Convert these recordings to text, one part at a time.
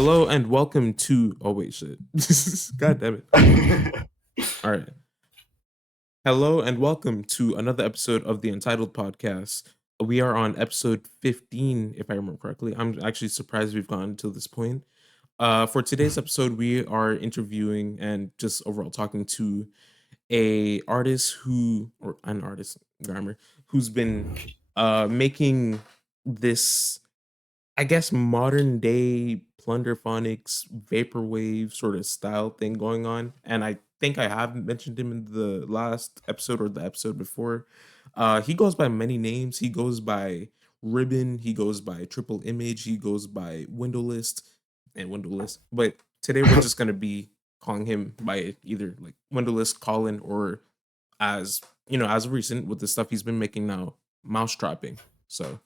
Hello and welcome to. Oh wait, shit. God damn it. All right. Hello and welcome to another episode of the Untitled Podcast. We are on episode 15, if I remember correctly. I'm actually surprised we've gotten to this point. For today's episode, we are interviewing and just overall talking to a artist or an artist, grammar, who's been making this, I guess, modern day plunderphonics vaporwave sort of style thing going on. And I think I have mentioned him in the last episode or the episode before. He goes by many names. He goes by Rybbon, he goes by tripleimg, he goes by windowlist. But today we're just gonna be calling him by either like windowlist Colin or as of recent with the stuff he's been making now, Mousetrapping. So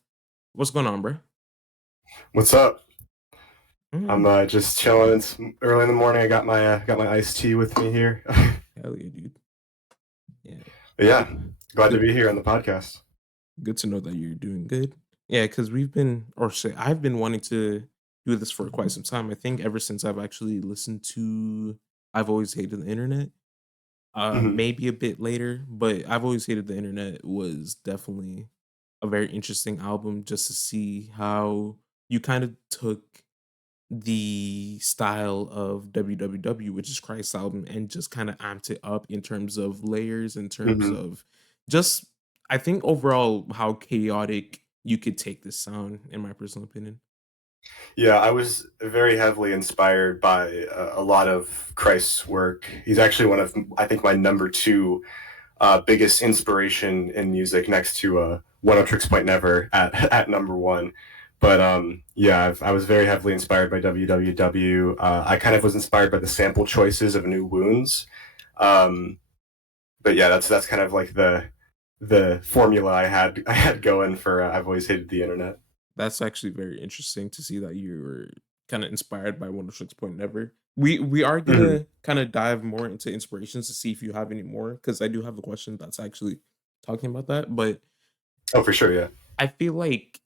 what's going on, bro? What's up? I'm just chilling. It's early in the morning. I got my iced tea with me here. Hell yeah, dude. Yeah. But yeah, glad to be here on the podcast. Good to know that you're doing good. Yeah, because I've been wanting to do this for quite some time. I think ever since I've actually listened to I've Always Hated the Internet. Maybe a bit later, but I've Always Hated the Internet was definitely a very interesting album just to see how you kind of took the style of WWW, which is Christ's album, and just kind of amped it up in terms of layers, in terms Mhm. of just, I think overall how chaotic you could take this sound, in my personal opinion. Yeah, I was very heavily inspired by a lot of Christ's work. He's actually one of, I think, my number two biggest inspiration in music, next to One O Tricks Point Never at at number one. But yeah, I was very heavily inspired by WWW. I kind of was inspired by the sample choices of New Wounds. Um, but yeah, that's kind of like the formula I had going for I've Always Hated the Internet. That's actually very interesting to see that you were kind of inspired by One of Six Point Never. We are Mhm. gonna kind of dive more into inspirations to see if you have any more, because I do have a question that's actually talking about that. But Oh, for sure, yeah. I feel like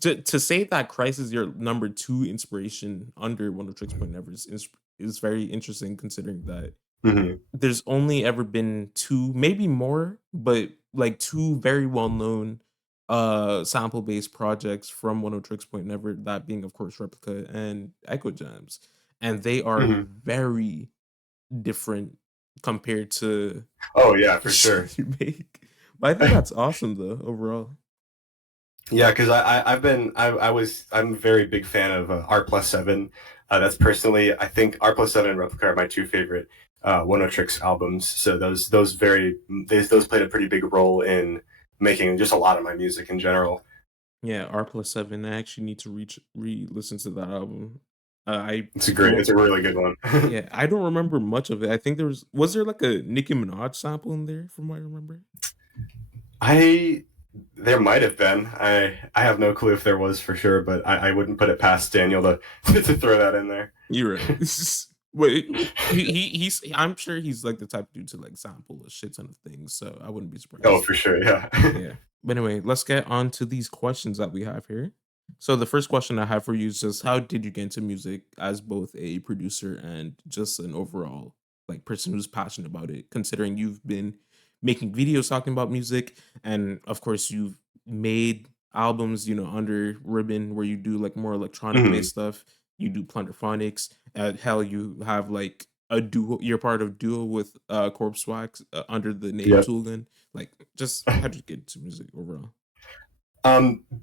to say that Christ is your number two inspiration under One of Tricks Point Never is very interesting, considering that Mhm. there's only ever been two, maybe more, but like two very well known sample based projects from One of Tricks Point Never, that being of course Replica and Echo Jams. And they are Mhm. very different compared to Oh yeah, the for sure. shit you make. But I think that's awesome though, overall. Yeah, because I'm a very big fan of R plus seven. That's personally, I think R plus seven and Replica are my two favorite One O Tricks albums. So those played a pretty big role in making just a lot of my music in general. Yeah, R+7. I actually need to re-listen to that album. I don't. It's a really good one. Yeah, I don't remember much of it. I think was there like a Nicki Minaj sample in there, from what I remember. I There might have been. I have no clue if there was for sure, but I wouldn't put it past Daniel to to throw that in there. You're right. Wait, he's. I'm sure he's like the type of dude to like sample a shit ton of things, so I wouldn't be Oh, surprised. for sure, yeah. Yeah. But anyway, let's get on to these questions that we have here. So the first question I have for you is just how did you get into music as both a producer and just an overall like person who's passionate about it, considering you've been making videos talking about music, and of course you've made albums, under Ribbon, where you do like more electronic Mhm. based stuff. You do plunderphonics. Hell, you have like a duo. You're part of duo with Corpse Wax under the name Yep. Toolgun. Like, just how did you get into music overall?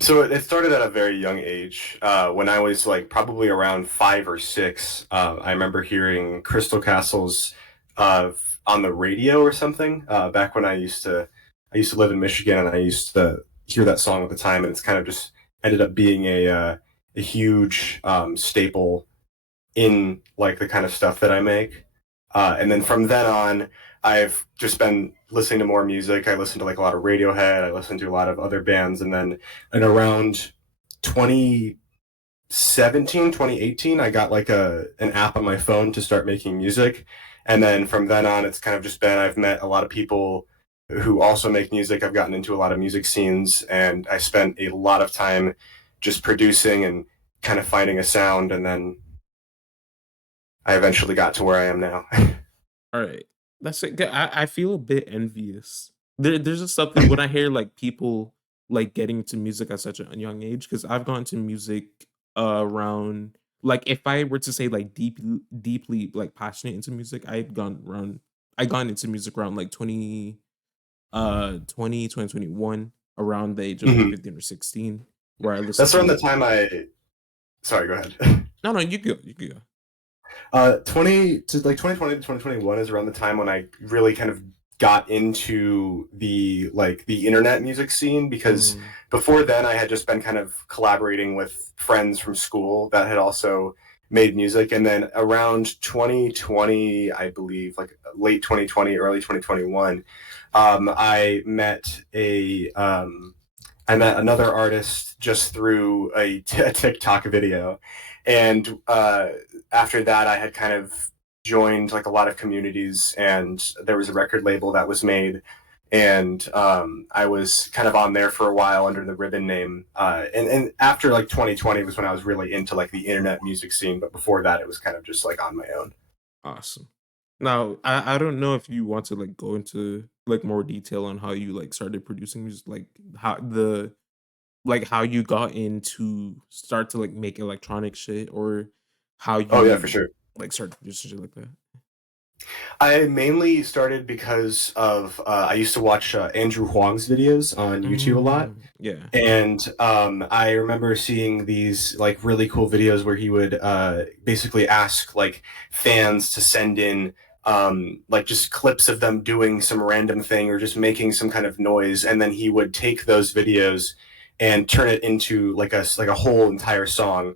So it started at a very young age. When I was like probably around 5 or 6, I remember hearing Crystal Castles on the radio or something. Back when I used to live in Michigan, and I used to hear that song at the time, and it's kind of just ended up being a huge staple in like the kind of stuff that I make. And then from then on, I've just been listening to more music. I listened to like a lot of Radiohead. I listened to a lot of other bands. And then in around 2017, 2018, I got like an app on my phone to start making music. And then from then on, it's kind of just been, I've met a lot of people who also make music. I've gotten into a lot of music scenes, and I spent a lot of time just producing and kind of finding a sound, and then I eventually got to where I am now. All right. That's it. I feel a bit envious. There's just something when I hear like people like getting to music at such a young age, because I've gone to music around, like, if I were to say like deeply like passionate into music, I gone into music around like 2021, around the age of like Mhm. 15 or 16, where I listened That's to around the like, time sorry, go ahead. no, you go, you go. 2020 to 2021 is around the time when I really kind of got into the internet music scene, because Mm, before then I had just been kind of collaborating with friends from school that had also made music. And then around 2020, I believe, like late 2020, early 2021, I met I met another artist just through a TikTok video, and after that, I had kind of joined like a lot of communities, and there was a record label that was made, and I was kind of on there for a while under the Rybbon name. And after like 2020 was when I was really into like the internet music scene, but before that, it was kind of just like on my own. awesome. Now, I don't know if you want to like go into like more detail on how you like started producing music, like how you got into start to like make electronic shit, or how Oh yeah, for you sure. like started producing shit like that. I mainly started because of I used to watch Andrew Huang's videos on YouTube a lot. Yeah. And I remember seeing these like really cool videos where he would basically ask like fans to send in like just clips of them doing some random thing or just making some kind of noise, and then he would take those videos and turn it into like a whole entire song.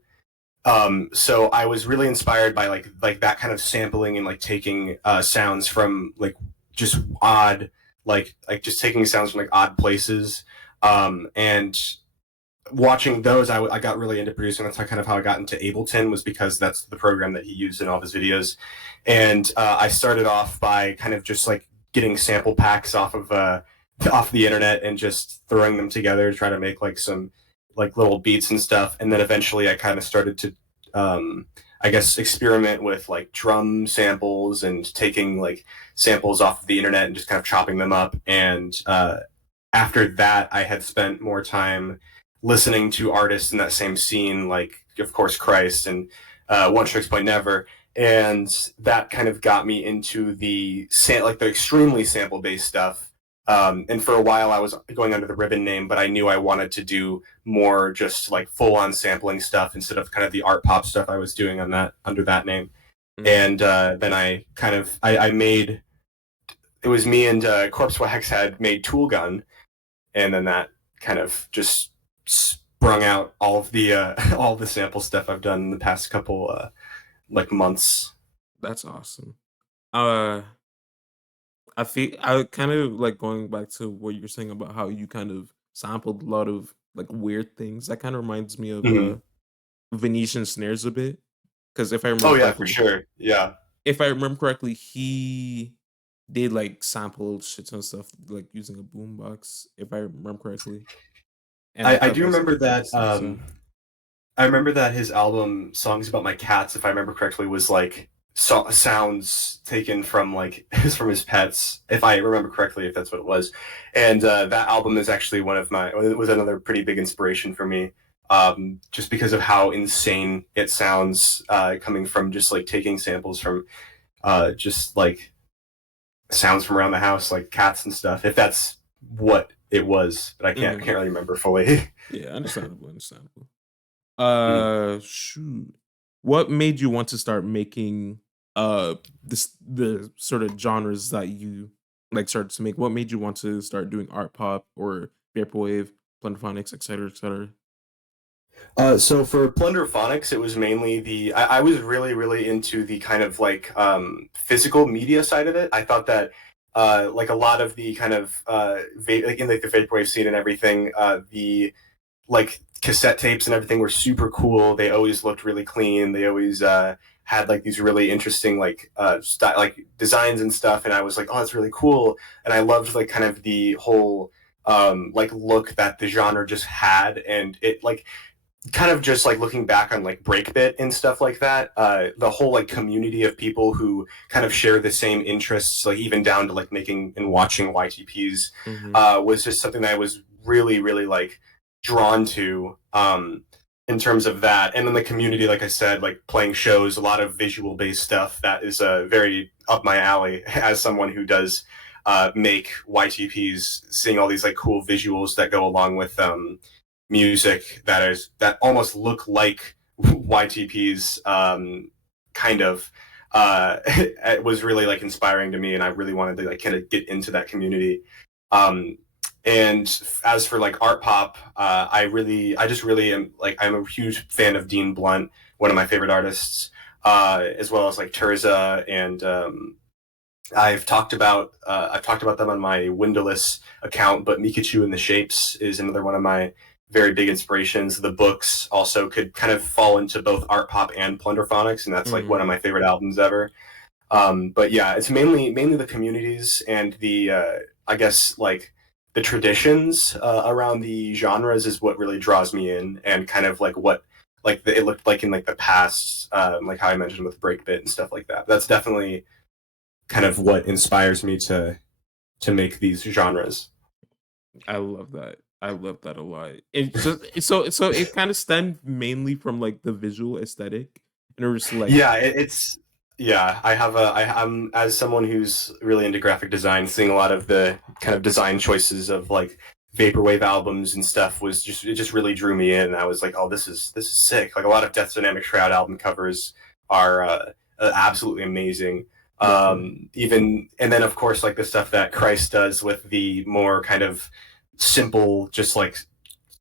So I was really inspired by like that kind of sampling and like taking sounds from like just odd like just taking sounds from like odd places, and watching those, I got really into producing. That's kind of how I got into Ableton, was because that's the program that he used in all of his videos. And I started off by kind of just like getting sample packs off the internet and just throwing them together to try to make like some like little beats and stuff. And then eventually I kind of started to I guess experiment with like drum samples and taking like samples off of the internet and just kind of chopping them up. And after that, I had spent more time listening to artists in that same scene, like of course Christ and One Tricks Point Never, and that kind of got me into like the extremely sample based stuff. And for a while, I was going under the Rybbon name, but I knew I wanted to do more just like full on sampling stuff instead of kind of the art pop stuff I was doing on that under that name. Mm, And then I kind of I made it was me and Corpse Wax had made Toolgun, and then that kind of just sprung out all of the all the sample stuff I've done in the past couple like months. that's awesome. Uh, I feel I kind of like going back to what you were saying about how you kind of sampled a lot of like weird things. That kind of reminds me of Mm-hmm. Venetian snares a bit, because Oh yeah, for sure. Yeah. if I remember correctly, he did like sample shit ton stuff like using a boombox, if I remember correctly. And I I thought do that was remember that. interesting. So I remember that his album "Songs About My Cats," if I remember correctly, was like sounds taken from like from his pets, if I remember correctly, if that's what it was. And that album is actually one of my it was another pretty big inspiration for me, just because of how insane it sounds coming from just like taking samples from just like sounds from around the house, like cats and stuff. If that's what it was, but I mhm. can't really remember fully. Yeah, understandable, understandable. Mm. Shoot. What made you want to start making the sort of genres that you like started to make? What made you want to start doing art pop or vaporwave, plunderphonics, etc., etc.? So for Plunderphonics, it was mainly I was really, really into the kind of like physical media side of it. I thought that like a lot of the kind of like in like the vaporwave scene and everything, the like cassette tapes and everything were super cool. They always looked really clean. They always had like these really interesting like like designs and stuff. And I was like, oh, that's really cool. And I loved like kind of the whole like look that the genre just had, and it like kind of just like looking back on like breakbit and stuff like that, the whole like community of people who kind of share the same interests, like even down to like making and watching YTPs, was just something that I was really, really like drawn to, in terms of that. And then the community, like I said, like playing shows, a lot of visual based stuff that is very up my alley as someone who does make YTPs, seeing all these like cool visuals that go along with music that almost look like YTPs, kind of. It was really like inspiring to me, and I really wanted to like kind of get into that community. And as for like art pop, I just really am like, I'm a huge fan of Dean Blunt, one of my favorite artists, as well as like Terza, and I've talked about them on my Windowless account, but Mikachu and the Shapes is another one of my very big inspirations. The books also could kind of fall into both art pop and plunderphonics, and that's like one of my favorite albums ever. But yeah, it's mainly the communities and the I guess like the traditions around the genres is what really draws me in, and kind of like what like it looked like in like the past, like how I mentioned with breakbit and stuff like that. That's definitely kind of what inspires me to make these genres. I love that. I love that a lot. It just so it kind of stemmed mainly from like the visual aesthetic, and it was like I'm, as someone who's really into graphic design, seeing a lot of the kind of design choices of like vaporwave albums and stuff it just really drew me in. I was like, oh, this is sick. Like a lot of Death Dynamic Shroud album covers are absolutely amazing. Even, and then of course like the stuff that Christ does with the more kind of simple, just like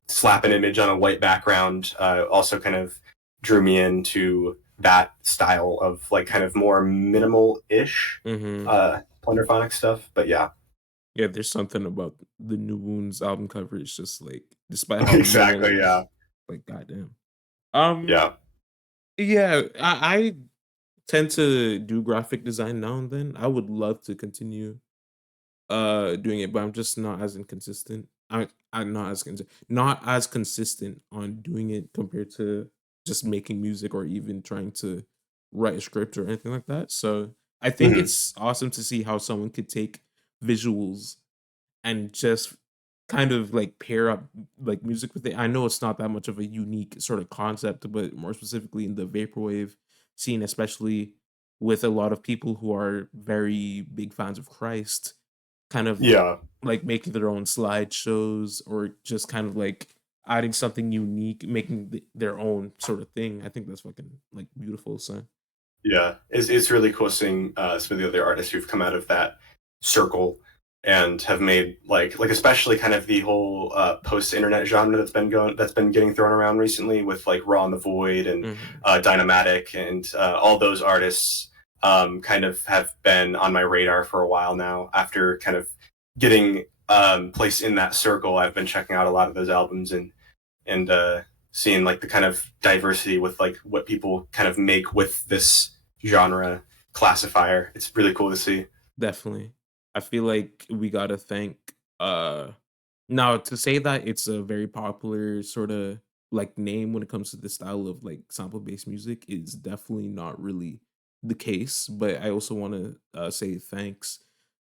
slap an image on a white background, also kind of drew me into that style of like kind of more minimal-ish plunderphonic stuff. But yeah, there's something about the New Wounds album cover. It's just like, despite how exactly, yeah, like goddamn. Yeah, I tend to do graphic design now and then. I would love to continue doing it, but I'm just not as inconsistent. I'm not as consistent on doing it compared to just making music or even trying to write a script or anything like that. So I think it's awesome to see how someone could take visuals and just kind of like pair up like music with it. I know it's not that much of a unique sort of concept, but more specifically in the vaporwave scene, especially with a lot of people who are very big fans of Christ, kind of yeah, like making their own slideshows or just kind of like adding something unique, making their own sort of thing. I think that's fucking like beautiful. So yeah. It's really cool seeing some of the other artists who've come out of that circle and have made like especially kind of the whole post-internet genre that's been getting thrown around recently with like Raw and the Void and Dynamatic, and all those artists kind of have been on my radar for a while now. After kind of getting placed in that circle, I've been checking out a lot of those albums and seeing like the kind of diversity with like what people kind of make with this genre classifier. It's really cool to see. definitely. I feel like we gotta thank now to say that it's a very popular sort of like name when it comes to the style of like sample based music is definitely not really the case. But I also want to say thanks,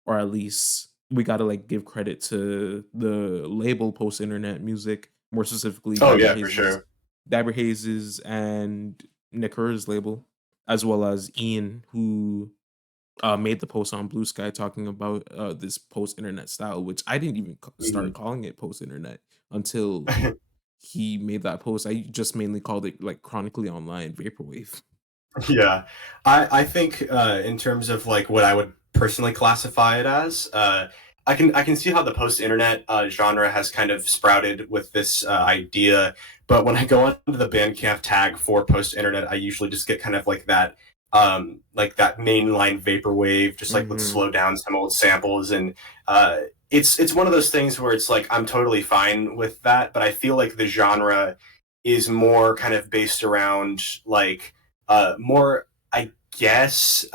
or at least we gotta like give credit to the label Post Internet Music, more specifically Oh yeah, for sure. Dabber Hayes's and Nick Kerr's label, as well as Ian, who made the post on Bluesky talking about this post-internet style, which I didn't even start calling it post-internet until he made that post. I just mainly called it like chronically online vaporwave. Yeah, I think in terms of like what I would personally classify it as, I can see how the post-internet genre has kind of sprouted with this idea, but when I go onto the Bandcamp tag for post-internet, I usually just get kind of like that mainline vaporwave, just like let's slow down some old samples, and it's one of those things where it's like I'm totally fine with that, but I feel like the genre is more kind of based around like more, I guess,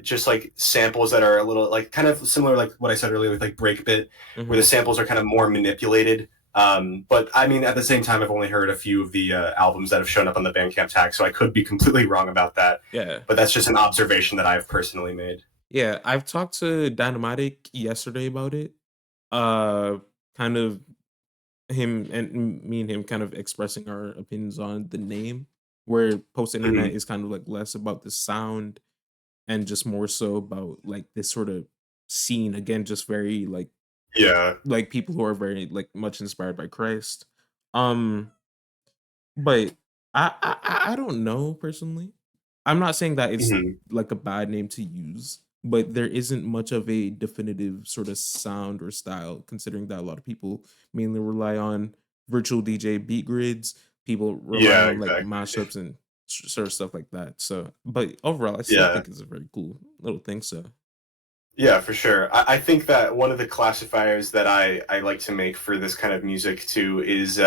just like samples that are a little like kind of similar, like what I said earlier with like breakbit, where the samples are kind of more manipulated But I mean, at the same time, I've only heard a few of the albums that have shown up on the Bandcamp tag, so I could be completely wrong about that. Yeah. But that's just an observation that I've personally made. Yeah, I've talked to Dynamatic yesterday about it. Uh, kind of him and me and him kind of expressing our opinions on the name, where post internet Mhm. is kind of like less about the sound and just more so about like this sort of scene again, just very Yeah. like people who are very like much inspired by Christ. Um, but I don't know personally. I'm not saying that it's Mhm. like a bad name to use, but there isn't much of a definitive sort of sound or style, considering that a lot of people mainly rely on virtual DJ beat grids. People rely Yeah, on like exactly. mashups and sort of stuff like that. So, but overall, I still Yeah. think it's a very cool little thing. So, Yeah, for sure. I think that one of the classifiers that I like to make for this kind of music too is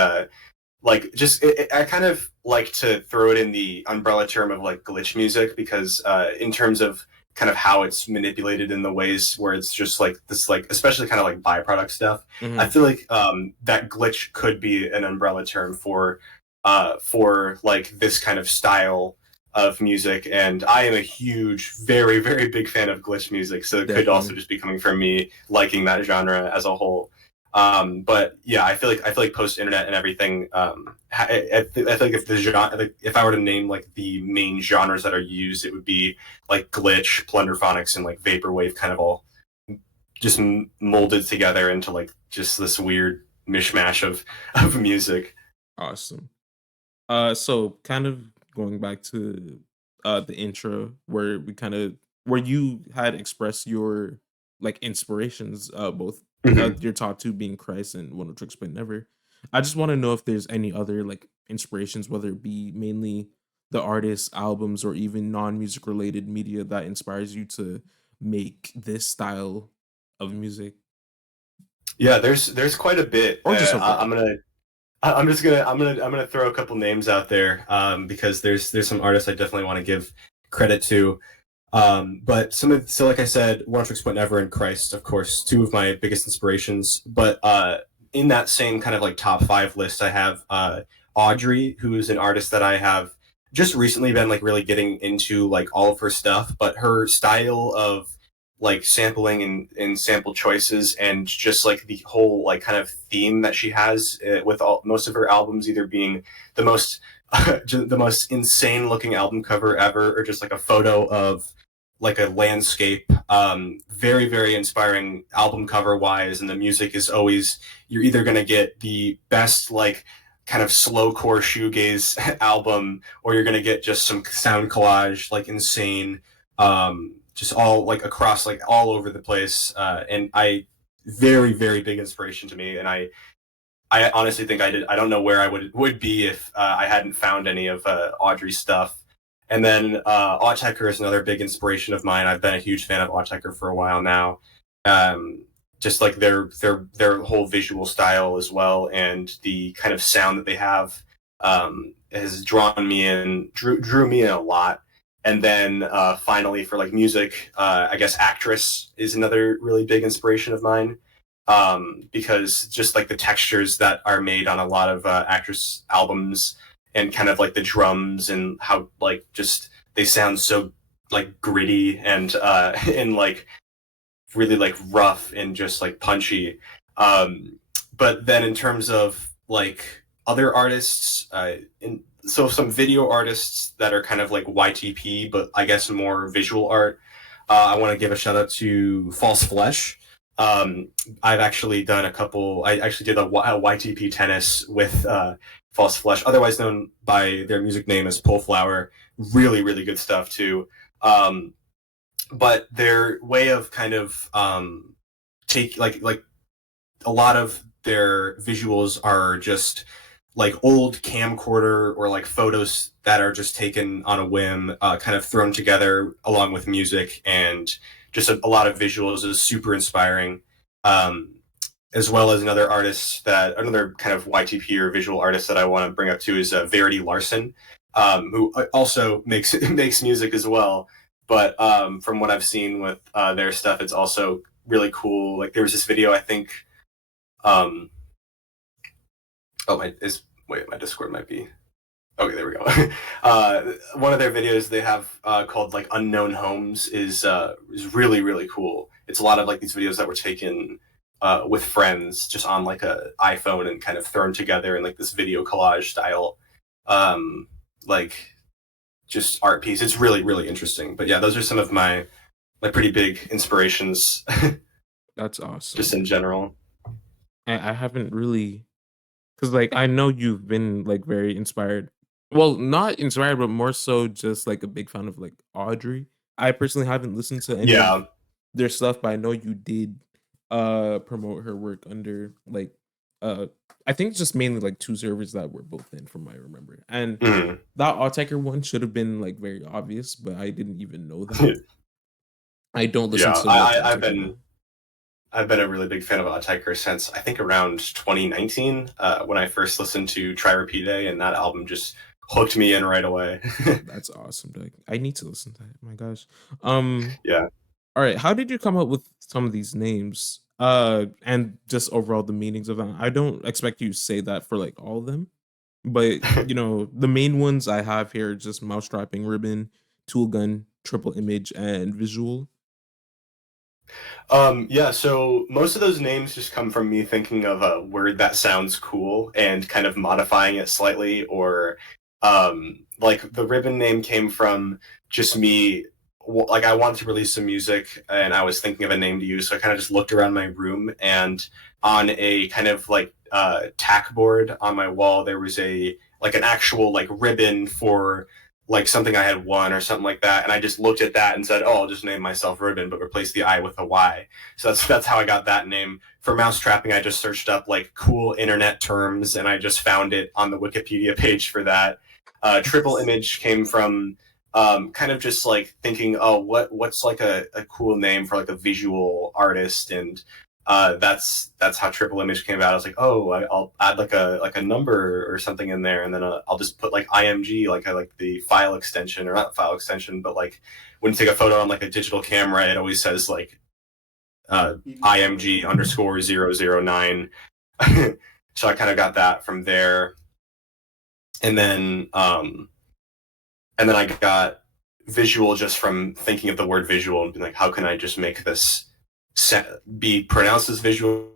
like just I kind of like to throw it in the umbrella term of like glitch music because in terms of kind of how it's manipulated in the ways where it's just like this like especially kind of like byproduct stuff. I mhm. feel like that glitch could be an umbrella term for like this kind of style of music, and I am a huge, very, very big fan of glitch music, so it could also Definitely. just be coming from me liking that genre as a whole. But yeah, I feel like post internet and everything. I feel like if the genre, like, if I were to name like the main genres that are used, it would be like glitch, plunderphonics, and like vaporwave, kind of all just molded together into like just this weird mishmash of music. Awesome. So kind of going back to the intro where we kind of where you had expressed your like inspirations, both Mhm. your top two being Christ and One of Tricks But Never. I just want to know if there's any other like inspirations, whether it be mainly the artists, albums, or even non-music related media that inspires you to make this style of music, Yeah, there's quite a bit. or just I'm overall. gonna I'm gonna throw a couple names out there because there's some artists I definitely want to give credit to. But so like I said, One Tricks Point Never and Christ, of course, two of my biggest inspirations. But in that same kind of like top five list, I have Audrey, who is an artist that I have just recently been like really getting into like all of her stuff. But her style of like sampling and sample choices and just like the whole like kind of theme that she has with most of her albums either being the most the most insane looking album cover ever or just like a photo of like a landscape. Very, very inspiring album cover wise. And the music is always, you're either going to get the best, like, kind of slowcore shoegaze album, or you're going to get just some sound collage, like insane, just all like across, like all over the place. And very, very big inspiration to me. And I honestly think I did. I don't know where I would be if I hadn't found any of Audrey's stuff. And then Autechre is another big inspiration of mine. I've been a huge fan of Autechre for a while now. Just like their whole visual style as well, and the kind of sound that they have has drawn me in, drew me in a lot. And then finally for like music, I guess Actress is another really big inspiration of mine because just like the textures that are made on a lot of Actress albums and kind of like the drums and how like just they sound so like gritty and and like really like rough and just like punchy. But then in terms of like other artists, so some video artists that are kind of like YTP, but I guess more visual art. I want to give a shout out to False Flesh. I've actually done a couple. I actually did a YTP tennis with False Flesh, otherwise known by their music name as Pullflower. Really, really good stuff too. Um, but their way of kind of take like a lot of their visuals are just like old camcorder or like photos that are just taken on a whim, kind of thrown together along with music and just a lot of visuals is super inspiring. Um, as well as another kind of YTP or visual artist that I want to bring up too is Verity Larson, who also makes makes music as well. But from what I've seen with their stuff, it's also really cool. Like there was this video I think um, my Discord might be. Okay, there we go. One of their videos they have called like Unknown Homes is really really cool. It's a lot of like these videos that were taken with friends just on like a iPhone and kind of thrown together in like this video collage style, like just art piece. It's really really interesting. But yeah, those are some of my pretty big inspirations. That's awesome. Just in general. I haven't really, because like I know you've been like very inspired. Well, not inspired, but more so just like a big fan of like Audrey. I personally haven't listened to any of their stuff, but I know you did promote her work under like I think just mainly like 2 servers that we're both in from what I remember. And that Autechre one should have been like very obvious, but I didn't even know that. I don't listen to I've been a really big fan of Untitled since I think around 2019 when I first listened to Try Repeat A, and that album just hooked me in right away. That's awesome. Like, I need to listen to that. Oh my gosh. Yeah. All right. How did you come up with some of these names? And just overall the meanings of them? I don't expect you to say that for like all of them, but you know, the main ones I have here are just Mousetrapping, Rybbon, Toolgun, tripleimg, and vixxsxual. Yeah, so most of those names just come from me thinking of a word that sounds cool and kind of modifying it slightly, or like the Rybbon name came from just me, like I wanted to release some music and I was thinking of a name to use, so I kind of just looked around my room, and on a kind of like tack board on my wall there was an actual like ribbon for like something I had won or something like that, and I just looked at that and said, "Oh, I'll just name myself Rybbon, but replace the I with a Y." So that's how I got that name. For Mousetrapping, I just searched up like cool internet terms, and I just found it on the Wikipedia page for that. Tripleimg came from kind of just like thinking, "Oh, what's like a cool name for like a visual artist," and that's how tripleimg came about. I was like, oh, I'll add like a number or something in there, and then I'll just put like img, like the file extension, or not file extension, but like when you take a photo on like a digital camera, it always says like img underscore 009. So I kind of got that from there, and then I got visual just from thinking of the word visual and being like, how can I just make this be pronounced as visual,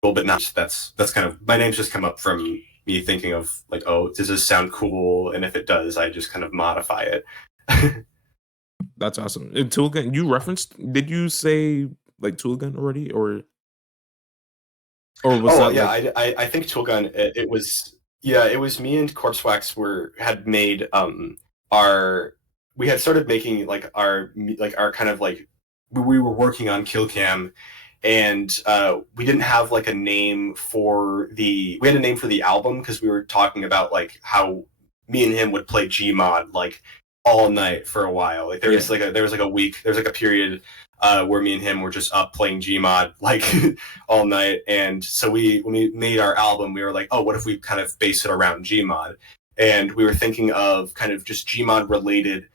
but not. That's kind of, my name's just come up from me thinking of like, oh, does this sound cool? And if it does, I just kind of modify it. That's awesome. And Toolgun, you referenced, did you say like Toolgun already, or was that yeah, like... I think Toolgun, it was me and Corpsewax had made we had started making like our kind of like, we were working on Killcam, and we didn't have like a name for we had a name for the album because we were talking about like how me and him would play Gmod like all night for a while. Like there was like a period where me and him were just up playing Gmod like all night, and so when we made our album, we were like, oh, what if we kind of base it around Gmod? And we were thinking of kind of just Gmod related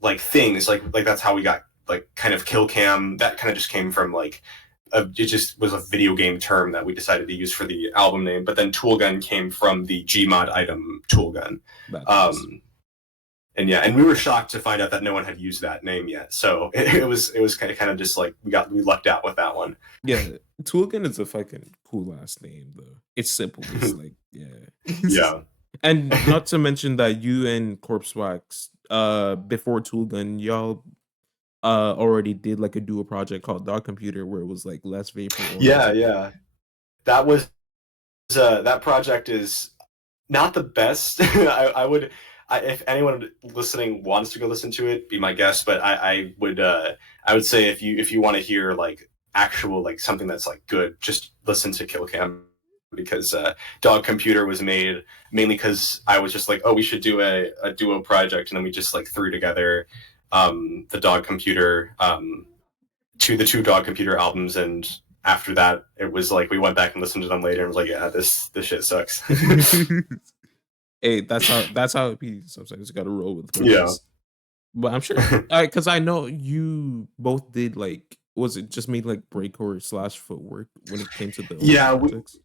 like things, like that's how we got like kind of Killcam. That kind of just came from like it just was a video game term that we decided to use for the album name. But then Toolgun came from the Gmod item Toolgun. And yeah, and we were shocked to find out that no one had used that name yet. So it was kind of just like we lucked out with that one. Yeah, Toolgun is a fucking cool last name though. It's simple. It's like yeah. And not to mention that you and Corpsewax before Toolgun, y'all already did like a duo project called Dog Computer where it was like less vapor. Yeah. That was that project is not the best. If anyone listening wants to go listen to it, be my guest. But I would say if you want to hear like actual like something that's like good, just listen to Killcam, because Dog Computer was made mainly because I was just like, oh, we should do a duo project, and then we just like threw together the Dog Computer the 2 Dog Computer albums, and after that it was like we went back and listened to them later and was like, yeah, this shit sucks. Hey, that's how it be. Sometimes you gotta roll with it. Yeah. But I'm sure because I know you both did like, was it just made like breakcore / footwork when it came to the yeah projects?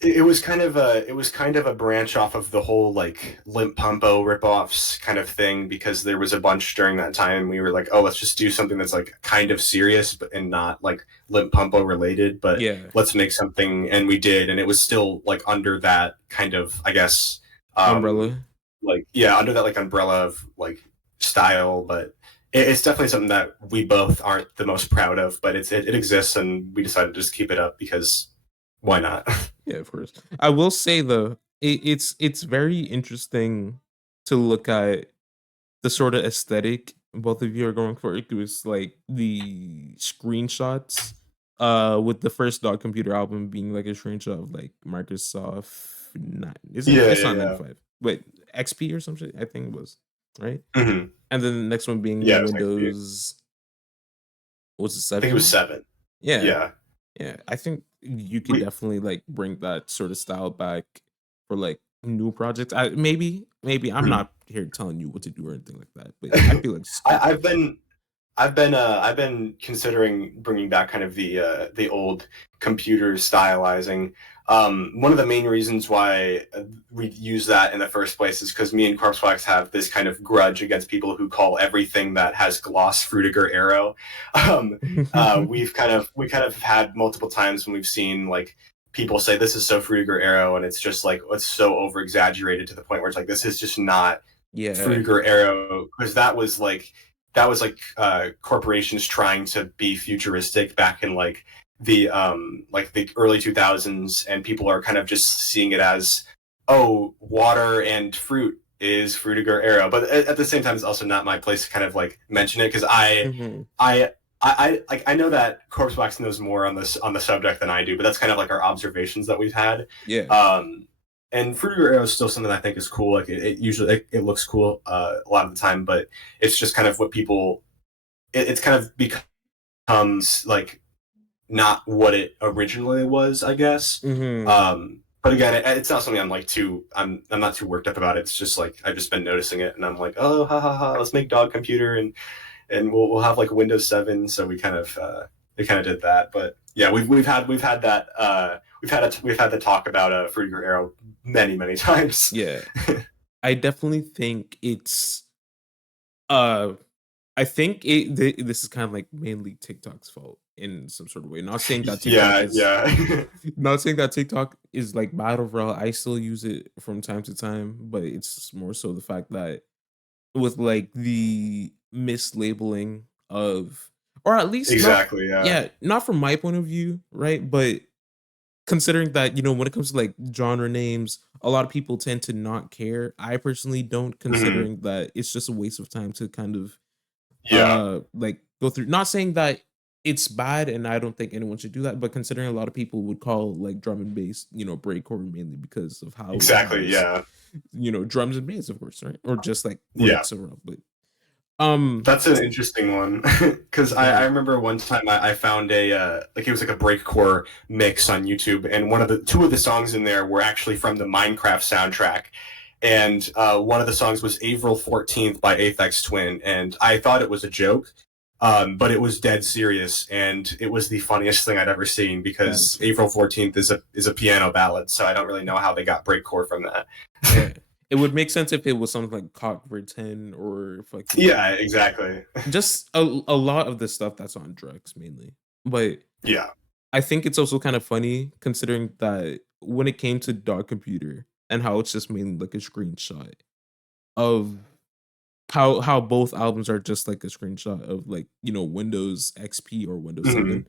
It was kind of a branch off of the whole like Limp Pumpo ripoffs kind of thing, because there was a bunch during that time. We were like, oh, let's just do something that's like kind of serious but and not like Limp Pumpo related, but Yeah, let's make something. And we did, and it was still like under that kind of, I guess, um umbrella. like, yeah, under that like umbrella of like style. But it's definitely something that we both aren't the most proud of, but it exists, and we decided to just keep it up because why not? Yeah, of course. I will say though, it's very interesting to look at the sort of aesthetic both of you are going for. It was like the screenshots, with the first Dog Computer album being like a screenshot of like Microsoft 9. Isn't Yeah, it's yeah, not yeah. 95, but XP or some shit, I think it was, right? Hmm. And then the next one Yeah, being it was XP. Windows, was it I think it was 7? 7. Yeah. Yeah. Yeah, I think you could We definitely like bring that sort of style back for like new projects. Maybe I'm Mhm. not here telling you what to do or anything like that, but I feel like it's I, cool. I've been considering bringing back kind of the old computer stylizing. One of the main reasons why we use that in the first place is because me and Corpsewax have this kind of grudge against people who call everything that has gloss Frutiger Arrow. We kind of had multiple times when we've seen like people say this is so Frutiger Arrow, and it's just like it's so over exaggerated to the point where it's like this is just not Yeah. Frutiger Arrow, because that was like corporations trying to be futuristic back in like the early 2000s, and people are kind of just seeing it as, oh, water and fruit is Frutiger Arrow. But at the same time, it's also not my place to kind of like mention it, because Hmm. I know that Corpse Box knows more on this on the subject than I do, but that's kind of like our observations that we've had. Yeah. Um, and Frutiger Arrow is still something that I think is cool. Like it usually it looks cool a lot of the time, but it's just kind of what people. It's kind of becomes like not what it originally was, I guess. Hmm. But again, it's not something I'm like too. I'm not too worked up about it. It's just like I've just been noticing it, and I'm like, oh, ha ha ha, let's make Dog Computer, and we'll have like Windows 7. So we kind of did that. But yeah, we've had that we've had the talk about Frutiger Arrow many times. Yeah. I definitely think it's uh I think this is kind of like mainly TikTok's fault in some sort of way. Not saying that TikTok Yeah, is yeah. not saying that TikTok is like bad overall. I still use it from time to time, but it's more so the fact that with like the mislabeling of, or at least not, Exactly, yeah. yeah, not from my point of view, right? But considering that, when it comes to like genre names, a lot of people tend to not care. I personally don't, Mhm. considering that it's just a waste of time to kind of Yeah, like go through, not saying that it's bad and I don't think anyone should do that, but considering a lot of people would call like drum and bass, breakcore, mainly because of how it exactly, has, yeah. drums and bass, of course, right? Or just like Yeah. breaks around. But um That's an interesting one, because I yeah. remember one time I found a like it was like a breakcore mix on YouTube, and one of the two of the songs in there were actually from the Minecraft soundtrack, and one of the songs was April 14th by Aphex Twin, and I thought it was a joke, but it was dead serious, and it was the funniest thing I'd ever seen, because That's April 14th is a piano ballad, so I don't really know how they got breakcore from that. yeah. It would make sense if it was something like Cockford 10 or Yeah, fucking exactly. just a lot of the stuff that's on drugs mainly. But Yeah. I think it's also kind of funny considering that when it came to Dark Computer and how it's just mainly like a screenshot of how both albums are just like a screenshot of like, Windows XP or Windows Hmm. 7.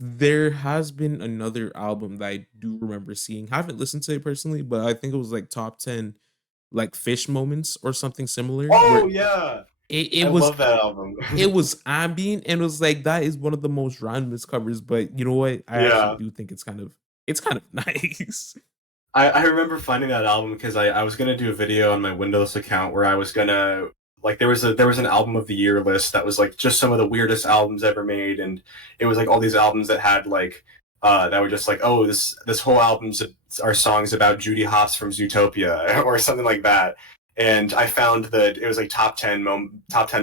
There has been another album that I do remember seeing. Haven't listened to it personally, but I think it was like top 10 like fish moments or something similar where Oh yeah, it, I it was love that album. it was ambient and it was like that is one of the most randomest covers, but you know what? I actually Yeah, do think it's kind of nice. I remember finding that album because I was gonna do a video on my Windows account where I was gonna like there was an album of the year list that was like just some of the weirdest albums ever made, and it was like all these albums that had like that were just like, oh, this whole album's are songs about Judy Hopps from Zootopia or something like that. And I found that it was like top 10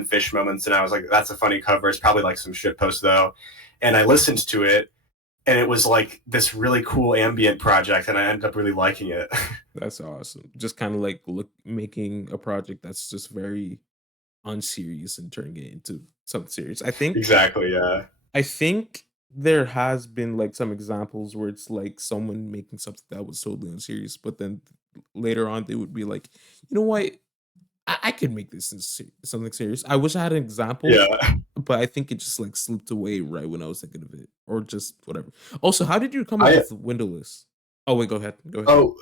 fish moments, and I was like, that's a funny cover. It's probably like some shit post though. And I listened to it, and it was like this really cool ambient project, and I ended up really liking it. That's awesome. Just kind of like making a project that's just very unserious and turning it into something serious. Exactly, yeah. I think there has been like some examples where it's like someone making something that was totally unserious, but then later on they would be like, you know what, I could make this something serious. I wish I had an example, Yeah. but I think it just like slipped away right when I was thinking of it, or just whatever. Also, how did you come up I with windowless? Oh wait, go ahead. Go ahead. Oh,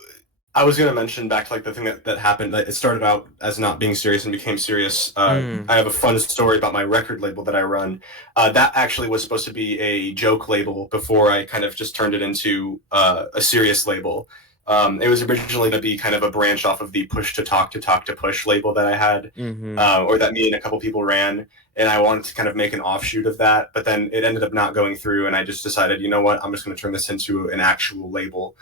I was gonna mention back to like the thing that happened. That it started out as not being serious and became serious. Mm. I have a fun story about my record label that I run. That actually was supposed to be a joke label before I kind of just turned it into a serious label. It was originally to be kind of a branch off of the push to talk to push label that I had, Mm-hmm. or that me and a couple people ran, and I wanted to kind of make an offshoot of that, but then it ended up not going through, and I just decided, you know what, I'm just going to turn this into an actual label.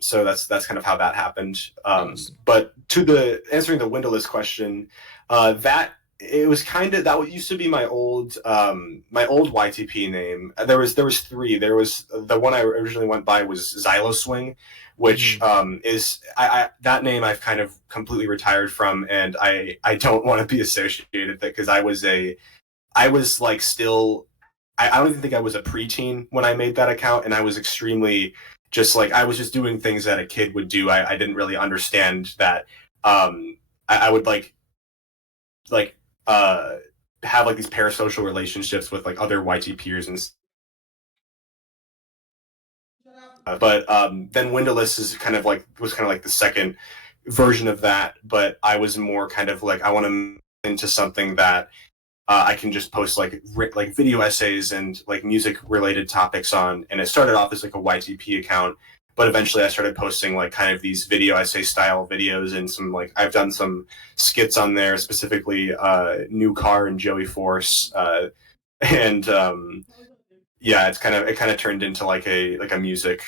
So that's kind of how that happened. Awesome. But to the answering the windowless question, that it was kind of that used to be my old YTP name. There was three. There was the one I originally went by was Xyloswing, which Mm-hmm. is I that name I've kind of completely retired from, and I don't want to be associated with it because I was like still I don't even think I was a preteen when I made that account, and I was extremely just like I was just doing things that a kid would do. I didn't really understand that. I would like uh, have like these parasocial relationships with like other YT peers and but then windowless is kind of like was kind of like the second version of that. But I was more kind of like I want to into something that I can just post like video essays and like music related topics on. And it started off as like a YTP account, but eventually I started posting like kind of these video essay style videos and some like I've done some skits on there, specifically New Car and Joey Force, and yeah, it kind of turned into like a music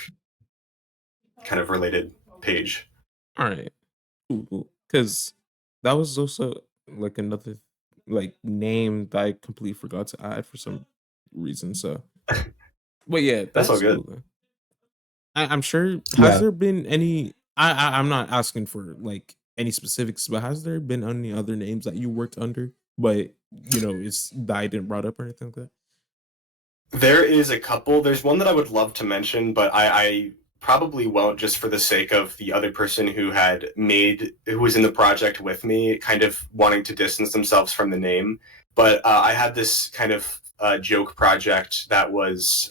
kind of related page. All right. Because that was also like another like name that I completely forgot to add for some reason. So, but yeah, That's all that's good. cool. Though. I'm sure. Has Yeah. there been any? I'm not asking for like any specifics, but has there been any other names that you worked under, but it's that I didn't brought up or anything like that? There is a couple. There's one that I would love to mention, but I probably won't just for the sake of the other person who was in the project with me, kind of wanting to distance themselves from the name. But I had this kind of joke project that was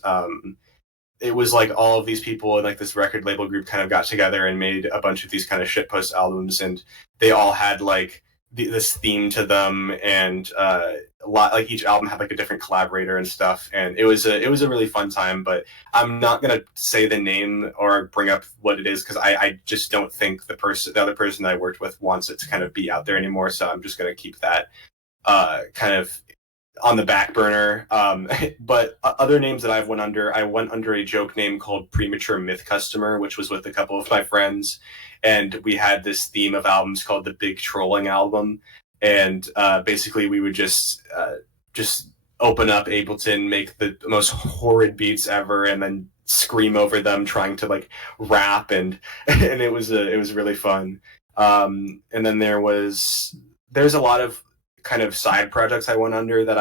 it was like all of these people in like this record label group kind of got together and made a bunch of these kind of shitpost albums, and they all had like this theme to them, and a lot like each album had like a different collaborator and stuff, and it was a really fun time. But I'm not gonna say the name or bring up what it is because I just don't think the other person that I worked with wants it to kind of be out there anymore. So I'm just gonna keep that kind of on the back burner. But other names that I went under a joke name called Premature Myth Customer, which was with a couple of my friends, and we had this theme of albums called the Big Trolling Album, and basically we would just open up Ableton, make the most horrid beats ever, and then scream over them, trying to like rap, and and it was really fun. And then there's a lot of kind of side projects I went under that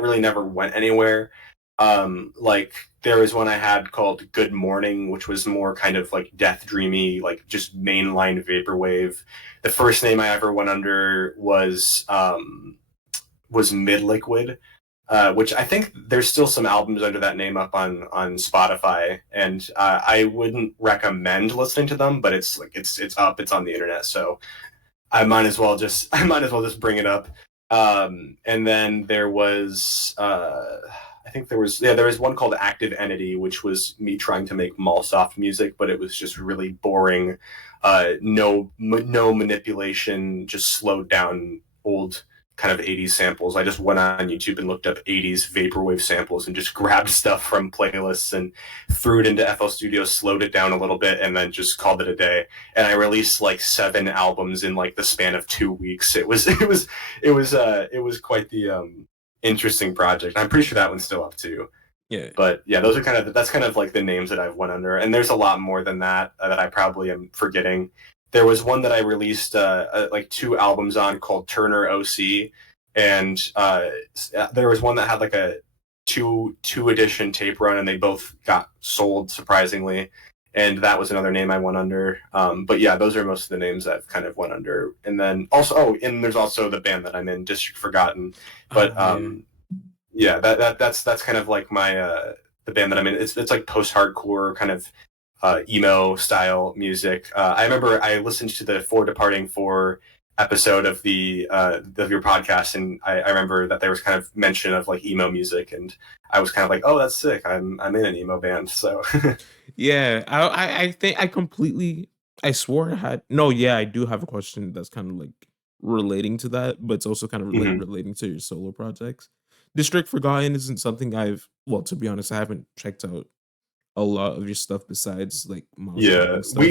really never went anywhere. Like there was one I had called Good Morning, which was more kind of like death dreamy, like just mainline vaporwave. The first name I ever went under was Mid Liquid, which I think there's still some albums under that name up on Spotify, and I wouldn't recommend listening to them, but it's like it's up, it's on the internet, so I might as well just bring it up. And then there was I think there was one called Active Entity, which was me trying to make Mallsoft music, but it was just really boring. No manipulation, just slowed down old kind of 80s samples. I just went on YouTube and looked up 80s vaporwave samples and just grabbed stuff from playlists and threw it into FL Studio, slowed it down a little bit, and then just called it a day. And I released like 7 albums in like the span of 2 weeks. It was quite the interesting project. I'm pretty sure that one's still up too. Yeah. But yeah, that's kind of like the names that I've went under, and there's a lot more than that that I probably am forgetting. There was one that I released like 2 albums on called Turner OC, and there was one that had like a two edition tape run, and they both got sold surprisingly, and that was another name I went under. But yeah, those are most of the names I've kind of went under, and then also and there's also the band that I'm in, District Forgotten, but Yeah. yeah, that's kind of like my the band that I'm in. It's like post hardcore kind of emo style music. I remember I listened to the For Departing For episode of the of your podcast, and I remember that there was kind of mention of like emo music, and I was kind of like, oh, that's sick. I'm in an emo band, so Yeah. I think I completely. I swore I had. No, yeah, I do have a question that's kind of like relating to that, but it's also kind of like Mhm. relating to your solo projects. District Forgotten isn't something I've. Well, to be honest, I haven't checked out a lot of your stuff besides like Yeah, Mousetrapping stuff.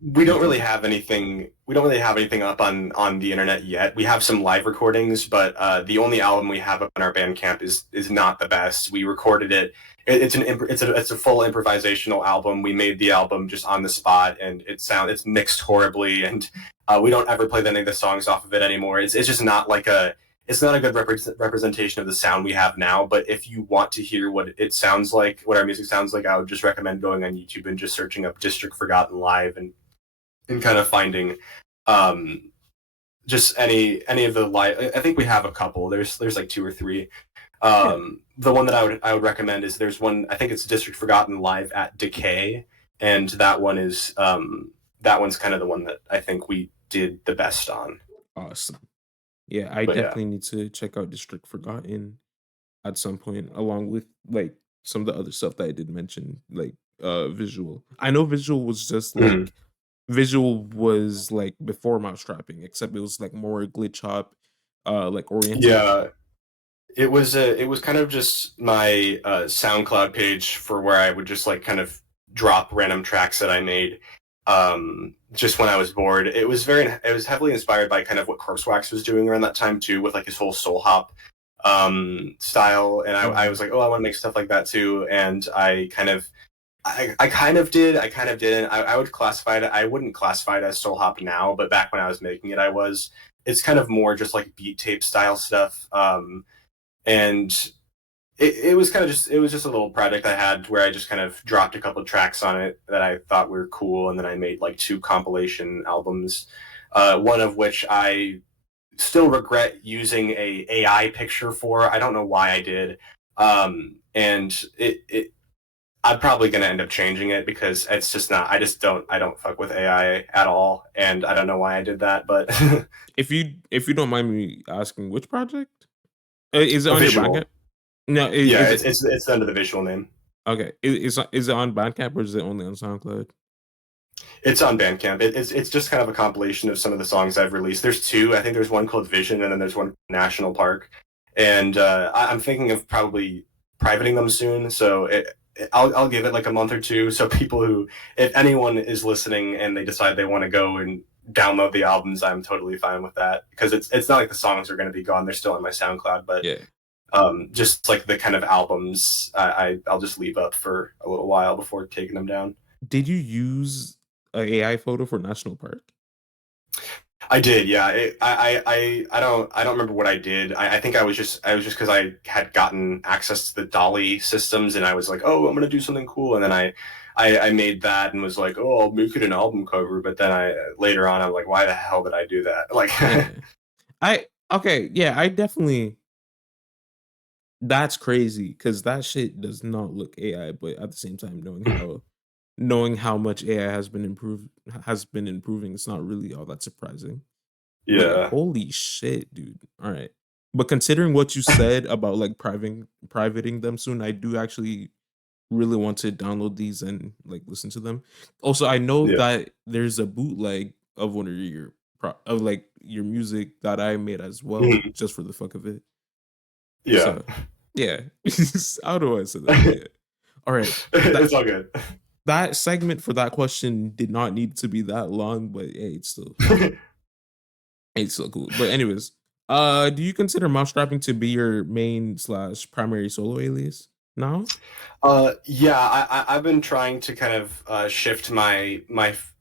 we don't really Because have anything. We don't really have anything up on the internet yet. We have some live recordings, but the only album we have up on our Bandcamp is not the best. We recorded it. It's a full improvisational album. We made the album just on the spot, and it's mixed horribly, and we don't ever play any of the songs off of it anymore. It's just not like a it's not a good representation of the sound we have now. But if you want to hear what it sounds like, what our music sounds like, I would just recommend going on YouTube and just searching up District Forgotten Live and kind of finding um, just any of the live. I think we have a couple. There's like 2 or 3. yeah, The one that I would recommend is there's one. I think it's District Forgotten Live at Decay, and that one's kind of the one that I think we did the best on. awesome. Yeah, I But yeah. definitely need to check out District Forgotten at some point, along with like some of the other stuff that I did mention, like visual. I know Mhm. visual was like before Mousetrapping, except it was like more glitch hop, like oriented. Yeah, it was kind of just my SoundCloud page for where I would just like kind of drop random tracks that I made just when I was bored. It was heavily inspired by kind of what Corpse Wax was doing around that time too, with like his whole soul hop style. And I Yeah, was like, oh, I want to make stuff like that too. And I kind of did. I kind of didn't. I would classify it. I wouldn't classify it as soul hop now, but back when I was making it, I was. It's kind of more just like beat tape style stuff. And it was kind of just it was just a little project I had where I just kind of dropped a couple of tracks on it that I thought were cool, and then I made like 2 compilation albums. One of which I still regret using a AI picture for. I don't know why I did, and it I'm probably gonna end up changing it because it's just not. I don't fuck with AI at all, and I don't know why I did that, but if you don't mind me asking, which project is it a on your Bandcamp? visual. No, Yeah, is it it's under the visual name. okay? Is it on Bandcamp or is it only on SoundCloud? It's on Bandcamp. It's just kind of a compilation of some of the songs I've released. There's 2. I think there's one called Vision, and then there's one National Park. And I'm thinking of probably privating them soon. So I'll give it like a month or 2. So people who, if anyone is listening and they decide they want to go and download the albums, I'm totally fine with that because it's not like the songs are going to be gone. They're still on my SoundCloud, but Yeah. just like the kind of albums, I'll just leave up for a little while before taking them down. Did you use a AI photo for National Park? I did, yeah. I don't remember what I did. I think I was just because I had gotten access to the Dolly systems, and I was like, oh, I'm gonna do something cool, and then I made that and was like, oh, I'll make it an album cover. But then I later on I'm like, why the hell did I do that? Like, Yeah. I okay, yeah, I definitely that's crazy because that shit does not look AI, but at the same time, knowing how much AI has been improving, it's not really all that surprising. But yeah. holy shit, dude. All right. But considering what you said about like privating them soon, I do actually really want to download these and like listen to them. Also, I know Yeah. that there's a bootleg of one of of like your music that I made as well, Mhm. just for the fuck of it. Yeah. So yeah. How do I say that? But yeah. All right. That It's all good. that segment for that question did not need to be that long, but hey, it's still cool. But anyways, do you consider mousetrapping to be your main slash primary solo alias? No? Yeah, I've been trying to kind of shift my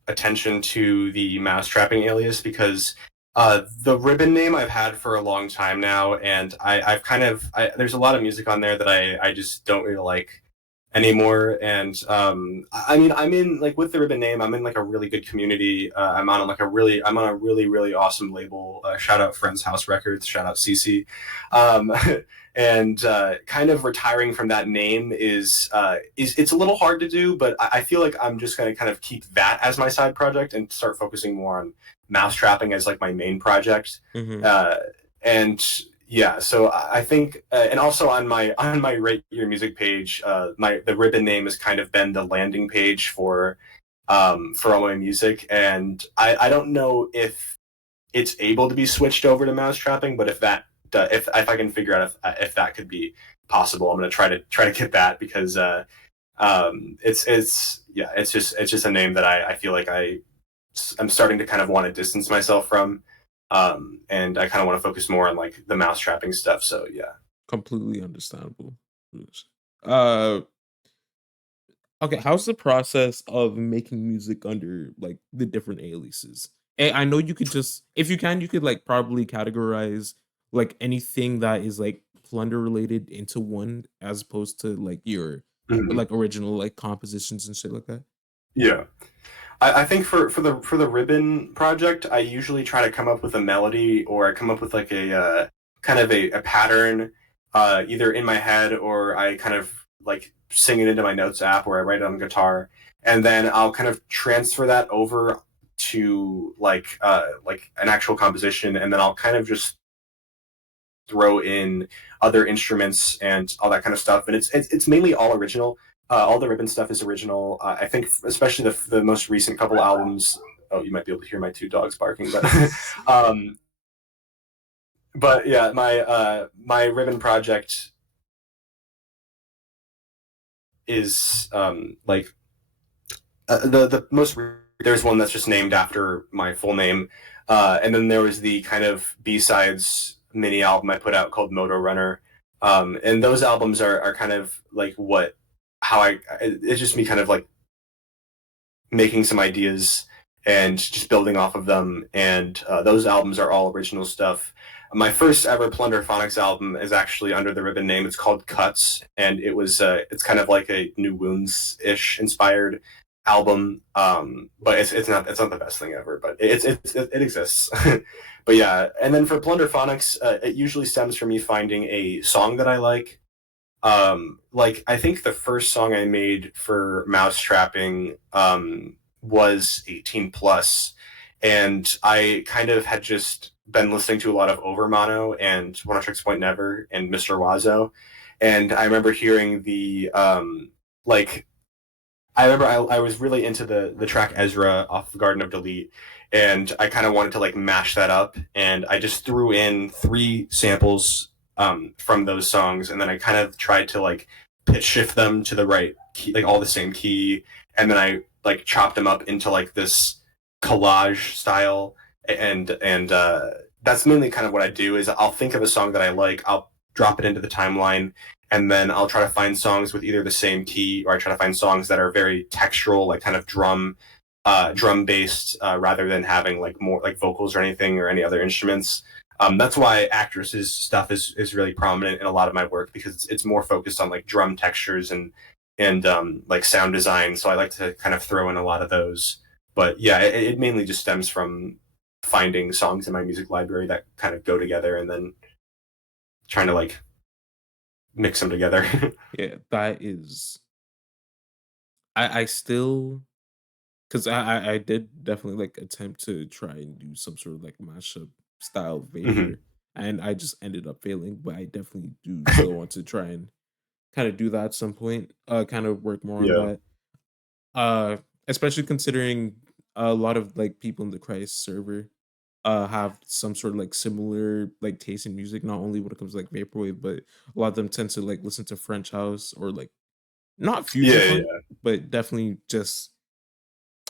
attention to the Mousetrapping alias because the Rybbon name I've had for a long time now, and I've kind of there's a lot of music on there that I just don't really like anymore. And I mean, I'm in like with the Rybbon name, I'm in like a really good community. I'm on a really awesome label. Shout out Friends House Records. Shout out CC. Um, and kind of retiring from that name is it's a little hard to do, but I feel like I'm just going to kind of keep that as my side project and start focusing more on Mousetrapping as like my main project. Mm-hmm. Uh, and yeah, so I think, and also on my Rate Your Music page, the Rybbon name has kind of been the landing page for all my music, and I don't know if it's able to be switched over to Mousetrapping, but if I can figure out if that could be possible, I'm gonna try to get that because it's just a name that I feel like I'm starting to kind of want to distance myself from, and I kind of want to focus more on like the Mousetrapping stuff. So yeah. Completely understandable. Yes. Uh, okay. How's the process of making music under like the different aliases? And I know you could just, if you can, you could like probably categorize like anything that is like plunder related into one, as opposed to like your Mhm. like original like compositions and shit like that. Yeah. I think for the Ribbon project, I usually try to come up with a melody or I come up with like a kind of a pattern, either in my head or I kind of like sing it into my notes app or I write it on guitar, and then I'll kind of transfer that over to like an actual composition, and then I'll kind of just throw in other instruments and all that kind of stuff. And it's mainly all original. All the Ribbon stuff is original. I think, especially the most recent couple albums. Oh, you might be able to hear my two dogs barking, but um, but yeah, my Ribbon project is like the most. There's one that's just named after my full name, and then there was the kind of B-sides mini album I put out called Moto Runner, and those albums are kind of like what how it's just me kind of like making some ideas and just building off of them. And those albums are all original stuff. My first ever Plunderphonics album is actually under the Ribbon name. It's called Cuts, and it's kind of like a New Wounds ish inspired album. But it's not the best thing ever, but it exists. But yeah, and then for Plunderphonics, it usually stems from me finding a song that I like I think the first song I made for Mousetrapping was 18 plus, and I kind of had just been listening to a lot of Overmono and One Tricks Point Never and Mr. Wazo, and I remember hearing the like I remember I was really into the track Ezra off the Garden of Delete, and I kind of wanted to like mash that up, and I just threw in three samples from those songs, and then I kind of tried to like pitch shift them to the right key, like all the same key, and then I like chopped them up into like this collage style, and that's mainly kind of what I do is I'll think of a song that I like, I'll drop it into the timeline, and then I'll try to find songs with either the same key or I try to find songs that are very textural, like kind of drum based, rather than having like more like vocals or anything or any other instruments. That's why Actress's stuff is really prominent in a lot of my work because it's more focused on like drum textures and like sound design. So I like to kind of throw in a lot of those. But yeah, it mainly just stems from finding songs in my music library that kind of go together and then trying to like mix them together. Yeah, that is. I still, because I did definitely like attempt to try and do some sort of like mashup style Mhm. vapor, and I just ended up failing. But I definitely do still want to try and kind of do that at some point. Kind of work more on Yeah. that. Uh, Especially considering a lot of like people in the Christ server have some sort of like similar like taste in music. Not only when it comes to like vaporwave, but a lot of them tend to like listen to French house or like not future Yeah, funk, yeah, but definitely just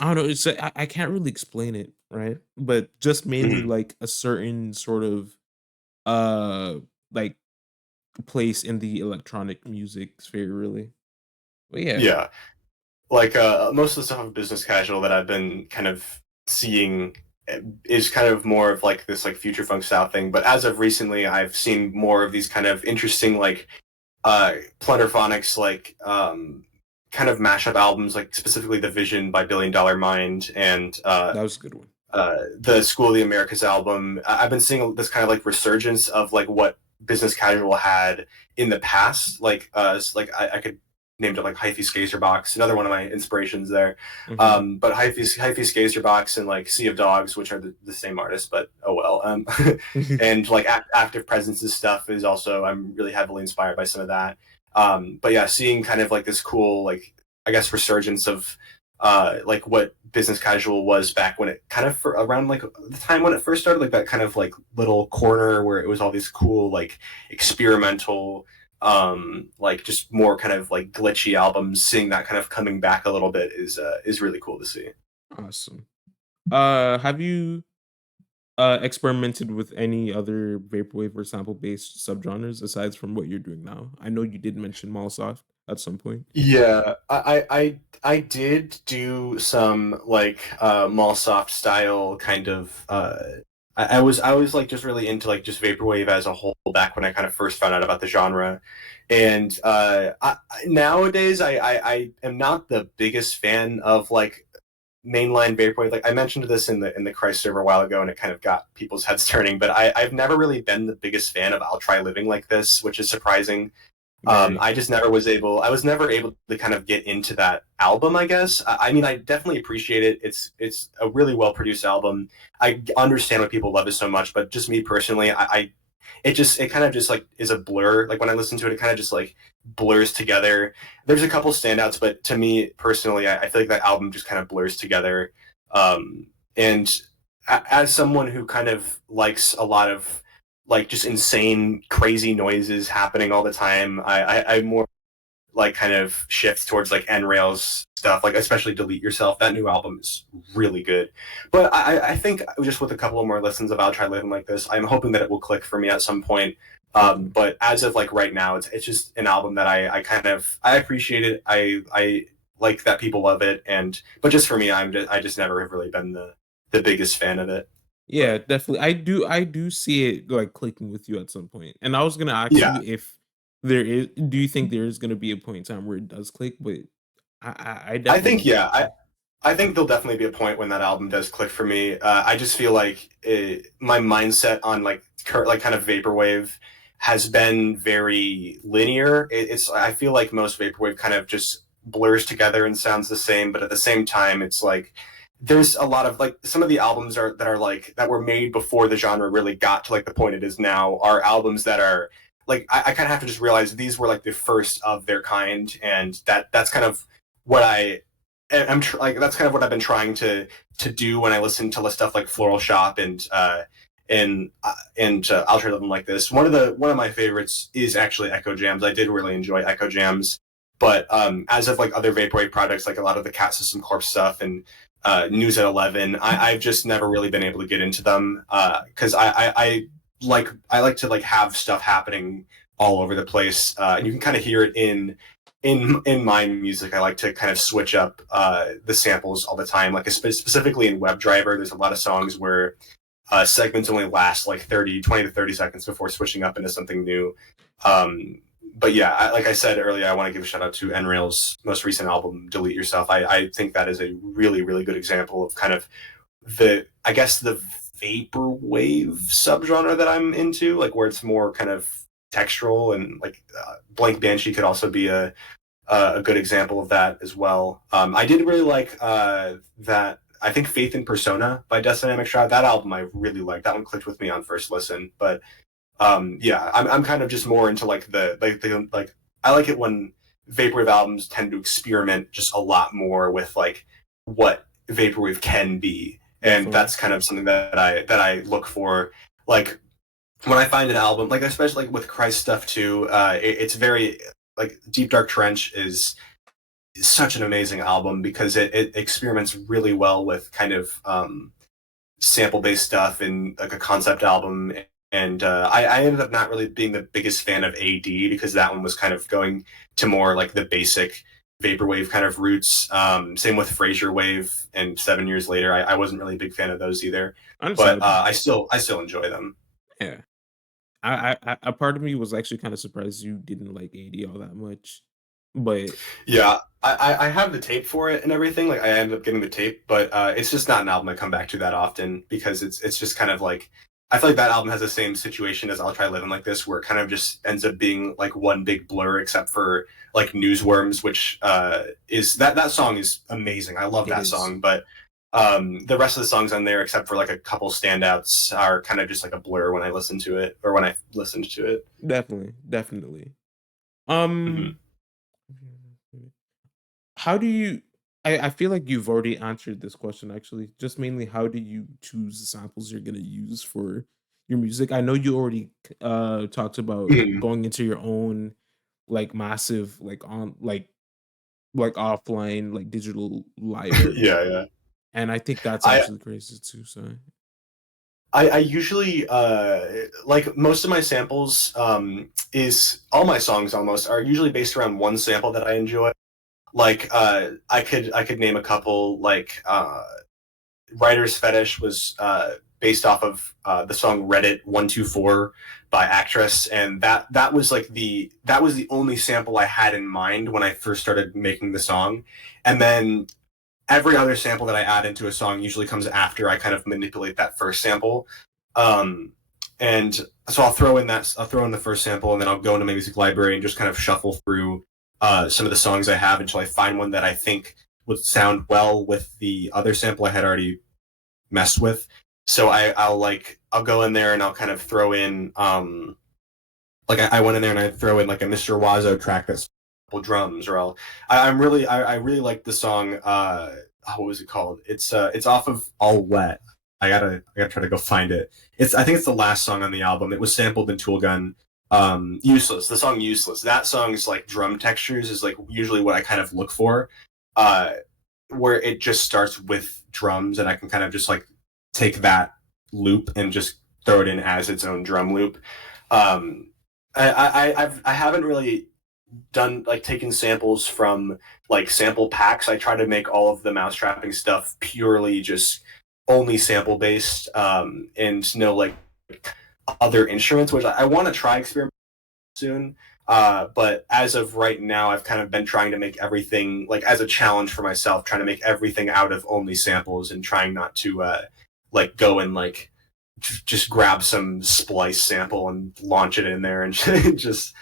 I don't know. It's I can't really explain it, right? But just yeah. mainly Mhm. like a certain sort of uh like place in the electronic music sphere, really. But yeah, Yeah. Like most of the stuff of business casual that I've been kind of seeing is kind of more of like this like future funk style thing. But as of recently, I've seen more of these kind of interesting like plunderphonics, like kind of mashup albums, like specifically The Vision by Billion Dollar Mind and that was a good one. the School of the Americas album. I've been seeing this kind of like resurgence of like what business casual had in the past. Like I could name it like Hyphy Skaterbox, another one of my inspirations there. Mhm. But Hyphy Skaterbox and like Sea of Dogs, which are the same artist, but oh well. And like Active Presence's stuff is also, I'm really heavily inspired by some of that. But yeah, seeing kind of like this cool, like, I guess, resurgence of like what business casual was back when it kind of around like the time when it first started, like that kind of like little corner where it was all these cool like experimental like just more kind of like glitchy albums. Seeing that kind of coming back a little bit is really cool to see. Awesome. Have you experimented with any other vaporwave or sample based subgenres aside from what you're doing now? I know you did mention Mallsoft at some point. Yeah, I did do some like Mallsoft style kind of I was like just really into like just vaporwave as a whole back when I kind of first found out about the genre. And nowadays I am not the biggest fan of like mainline vaporwave. Like I mentioned this in the Christ server a while ago, and it kind of got people's heads turning. But I've never really been the biggest fan of I'll Try Living Like This, which is surprising. Very. I just never was able. I was never able to kind of get into that album. I guess. I mean, I definitely appreciate it. It's a really well produced album. I understand why people love it so much, but just me personally, it kind of just like is a blur. Like when I listen to it, it kind of just like blurs together. There's a couple standouts, but to me personally, I feel like that album just kind of blurs together. And as someone who kind of likes a lot of like just insane, crazy noises happening all the time, I more like kind of shift towards like N Rails stuff, like especially Delete Yourself. That new album is really good. But I think just with a couple of more listens of I'll Try Living Like This, I'm hoping that it will click for me at some point. Okay. But as of like right now, it's just an album that I kind of I appreciate it. I like that people love it, and but just for me, I just never have really been the biggest fan of it. Yeah, But definitely. I do see it like clicking with you at some point. And I was gonna ask yeah, you if there is do you think there is gonna be a point in time where it does click? But I I definitely think don't yeah, think so. I think there'll definitely be a point when that album does click for me. I just feel like my mindset on like like kind of vaporwave has been very linear. It's I feel like most vaporwave kind of just blurs together and sounds the same, but at the same time, it's like there's a lot of like some of the albums are that are like that were made before the genre really got to like the point it is now are albums that are like I kind of have to just realize these were like the first of their kind, and that's kind of what like that's kind of what I've been trying to do when I listen to stuff like Floral Shop and I'll Try Living Like This. One of my favorites is actually Echo Jams. I did really enjoy Echo Jams, but as of like other vaporwave projects, like a lot of the Cat System Corp stuff and News at 11, I've just never really been able to get into them because I like to like have stuff happening all over the place, and you can kind of hear it in my music. I like to kind of switch up the samples all the time. Like specifically in WebDriver, there's a lot of songs where segments only last like 20 to 30 seconds before switching up into something new. But yeah, like I said earlier, I want to give a shout out to NRail's most recent album, Delete Yourself. I think that is a really, really good example of kind of I guess the vaporwave subgenre that I'm into, like where it's more kind of textural, and like Blank Banshee could also be a good example of that as well. I did really like that. I think Faith in Persona by Dynamic Shroud. That album I really liked. That one clicked with me on first listen. But yeah, I'm kind of just more into like the I like it when vaporwave albums tend to experiment just a lot more with like what vaporwave can be, and Definitely. that's kind of something that I look for. Like when I find an album, like especially like with Christ stuff too, it's very like Deep Dark Trench is such an amazing album because it experiments really well with kind of sample based stuff and like a concept album. And I ended up not really being the biggest fan of AD because that one was kind of going to more like the basic vaporwave kind of roots. Same with Frasier Wave and 7 Years Later. I wasn't really a big fan of those either, but Understandable. I still enjoy them. Yeah. A part of me was actually kind of surprised you didn't like AD all that much, but Yeah, I have the tape for it and everything. Like I ended up getting the tape, but it's just not an album I come back to that often because it's just kind of like I feel like that album has the same situation as I'll Try Living Like This, where it kind of just ends up being like one big blur, except for like Newsworms, which is that song is amazing. I love it that is song, but the rest of the songs on there, except for like a couple standouts, are kind of just like a blur when I listen to it or when I listened to it. definitely, definitely. Hmm. Um, how do you? I feel like you've already answered this question actually. Just mainly, how do you choose the samples you're gonna use for your music? I know you already talked about Hmm. going into your own like massive like offline like digital library, Yeah, yeah. and I think that's I actually crazy too. So I usually like most of my samples is all my songs almost are usually based around one sample that I enjoy. Like I could name a couple. Like Writer's Fetish was based off of the song Reddit 124 by Actress, and that was like that was the only sample I had in mind when I first started making the song, and then every other sample that I add into a song usually comes after I kind of manipulate that first sample. Um, and so I'll throw in the first sample, and then I'll go into my music library and just kind of shuffle through some of the songs I have until I find one that I think would sound well with the other sample I had already messed with. So I'll go in there and I'll kind of throw in like I went in there and I throw in like a Mr. Wazo track that's drums, or I really like the song. What was it called? It's off of All Wet. I gotta try to go find it. I think it's the last song on the album. It was sampled in Toolgun. Useless. The song Useless. That song's like drum textures is like usually what I kind of look for. Uh, where it just starts with drums and I can kind of just like take that loop and just throw it in as its own drum loop. Um, I haven't really done like taken samples from like sample packs. I try to make all of the mousetrapping stuff purely just only sample based, and no like other instruments, which I want to try experiment soon. But as of right now, I've kind of been trying to make everything like as a challenge for myself, trying to make everything out of only samples and trying not to like go and like just grab some splice sample and launch it in there and just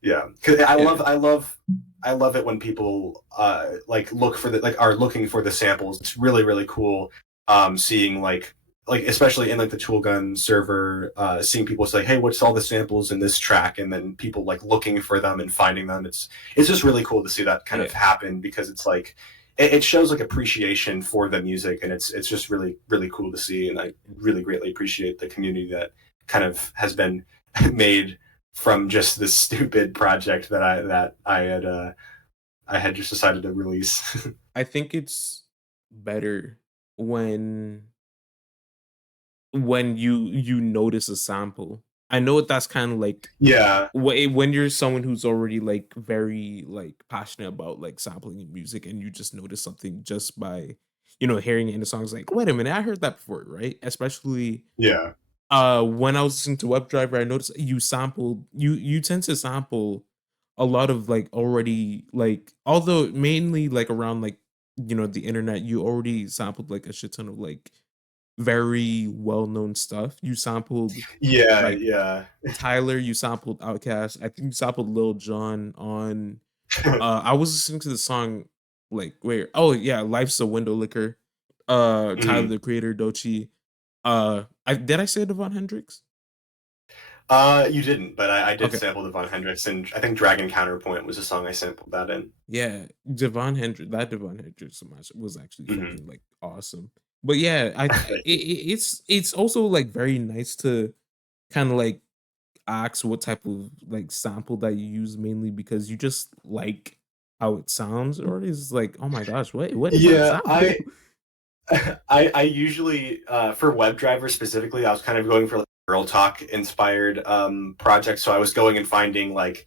yeah. Because yeah, I love it when people like look for the like are looking for the samples. It's really cool seeing like especially in like the Toolgun server, seeing people say, "Hey, what's all the samples in this track?" And then people like looking for them and finding them. It's just really cool to see that kind of yeah, happen because it's like it shows like appreciation for the music, and it's just really cool to see. And I really greatly appreciate the community that kind of has been made from just this stupid project that I had just decided to release. I think it's better when you notice a sample. I know that's kind of like Yeah, when you're someone who's already like very like passionate about like sampling in music and you just notice something just by hearing it in the songs like wait a minute, I heard that before, right? Especially yeah, when I was listening to WebDriver, I noticed you tend to sample a lot of like already like although mainly like around like the internet, you already sampled like a shit ton of like very well-known stuff. You sampled yeah, like yeah. Tyler, you sampled Outkast. I think you sampled Lil Jon on I was listening to the song like where oh yeah, Life's a Window Liquor. Tyler Mhm. the Creator, Dochi. Did I say Devon Hendrix? You didn't, but I did Okay. sample the Von Hendrix, and I think Dragon Counterpoint was a song I sampled that in. Yeah, Devon Hendrix so much was actually Hmm. fucking like awesome. But yeah, it's also like very nice to kind of like ask what type of like sample that you use mainly because you just like how it sounds or it's like oh my gosh what is that Yeah, sample. I usually for WebDriver specifically, I was kind of going for like Girl Talk inspired project. So I was going and finding like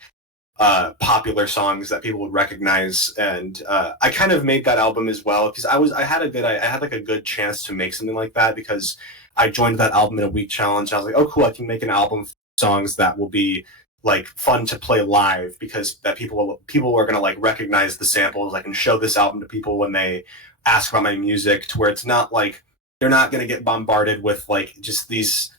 popular songs that people would recognize, and I kind of made that album as well because I had like a good chance to make something like that because I joined that album in a week challenge. I was like, oh cool, I can make an album of songs that will be like fun to play live because that people are gonna like recognize the samples. I can show this album to people when they ask about my music, to where it's not like they're not gonna get bombarded with like just these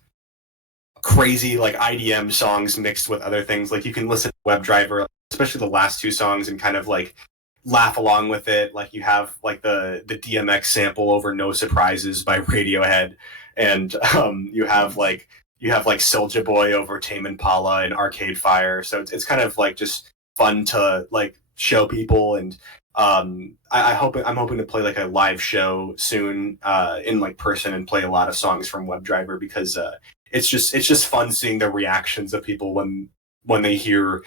crazy like IDM songs mixed with other things. Like you can listen to WebDriver, especially the last two songs, and kind of like laugh along with it. Like you have like the DMX sample over "No Surprises" by Radiohead, and you have like Soulja Boy over Tame Impala and Arcade Fire. So it's kind of like just fun to like show people. And I'm hoping to play like a live show soon in like person and play a lot of songs from WebDriver because it's just fun seeing the reactions of people when they hear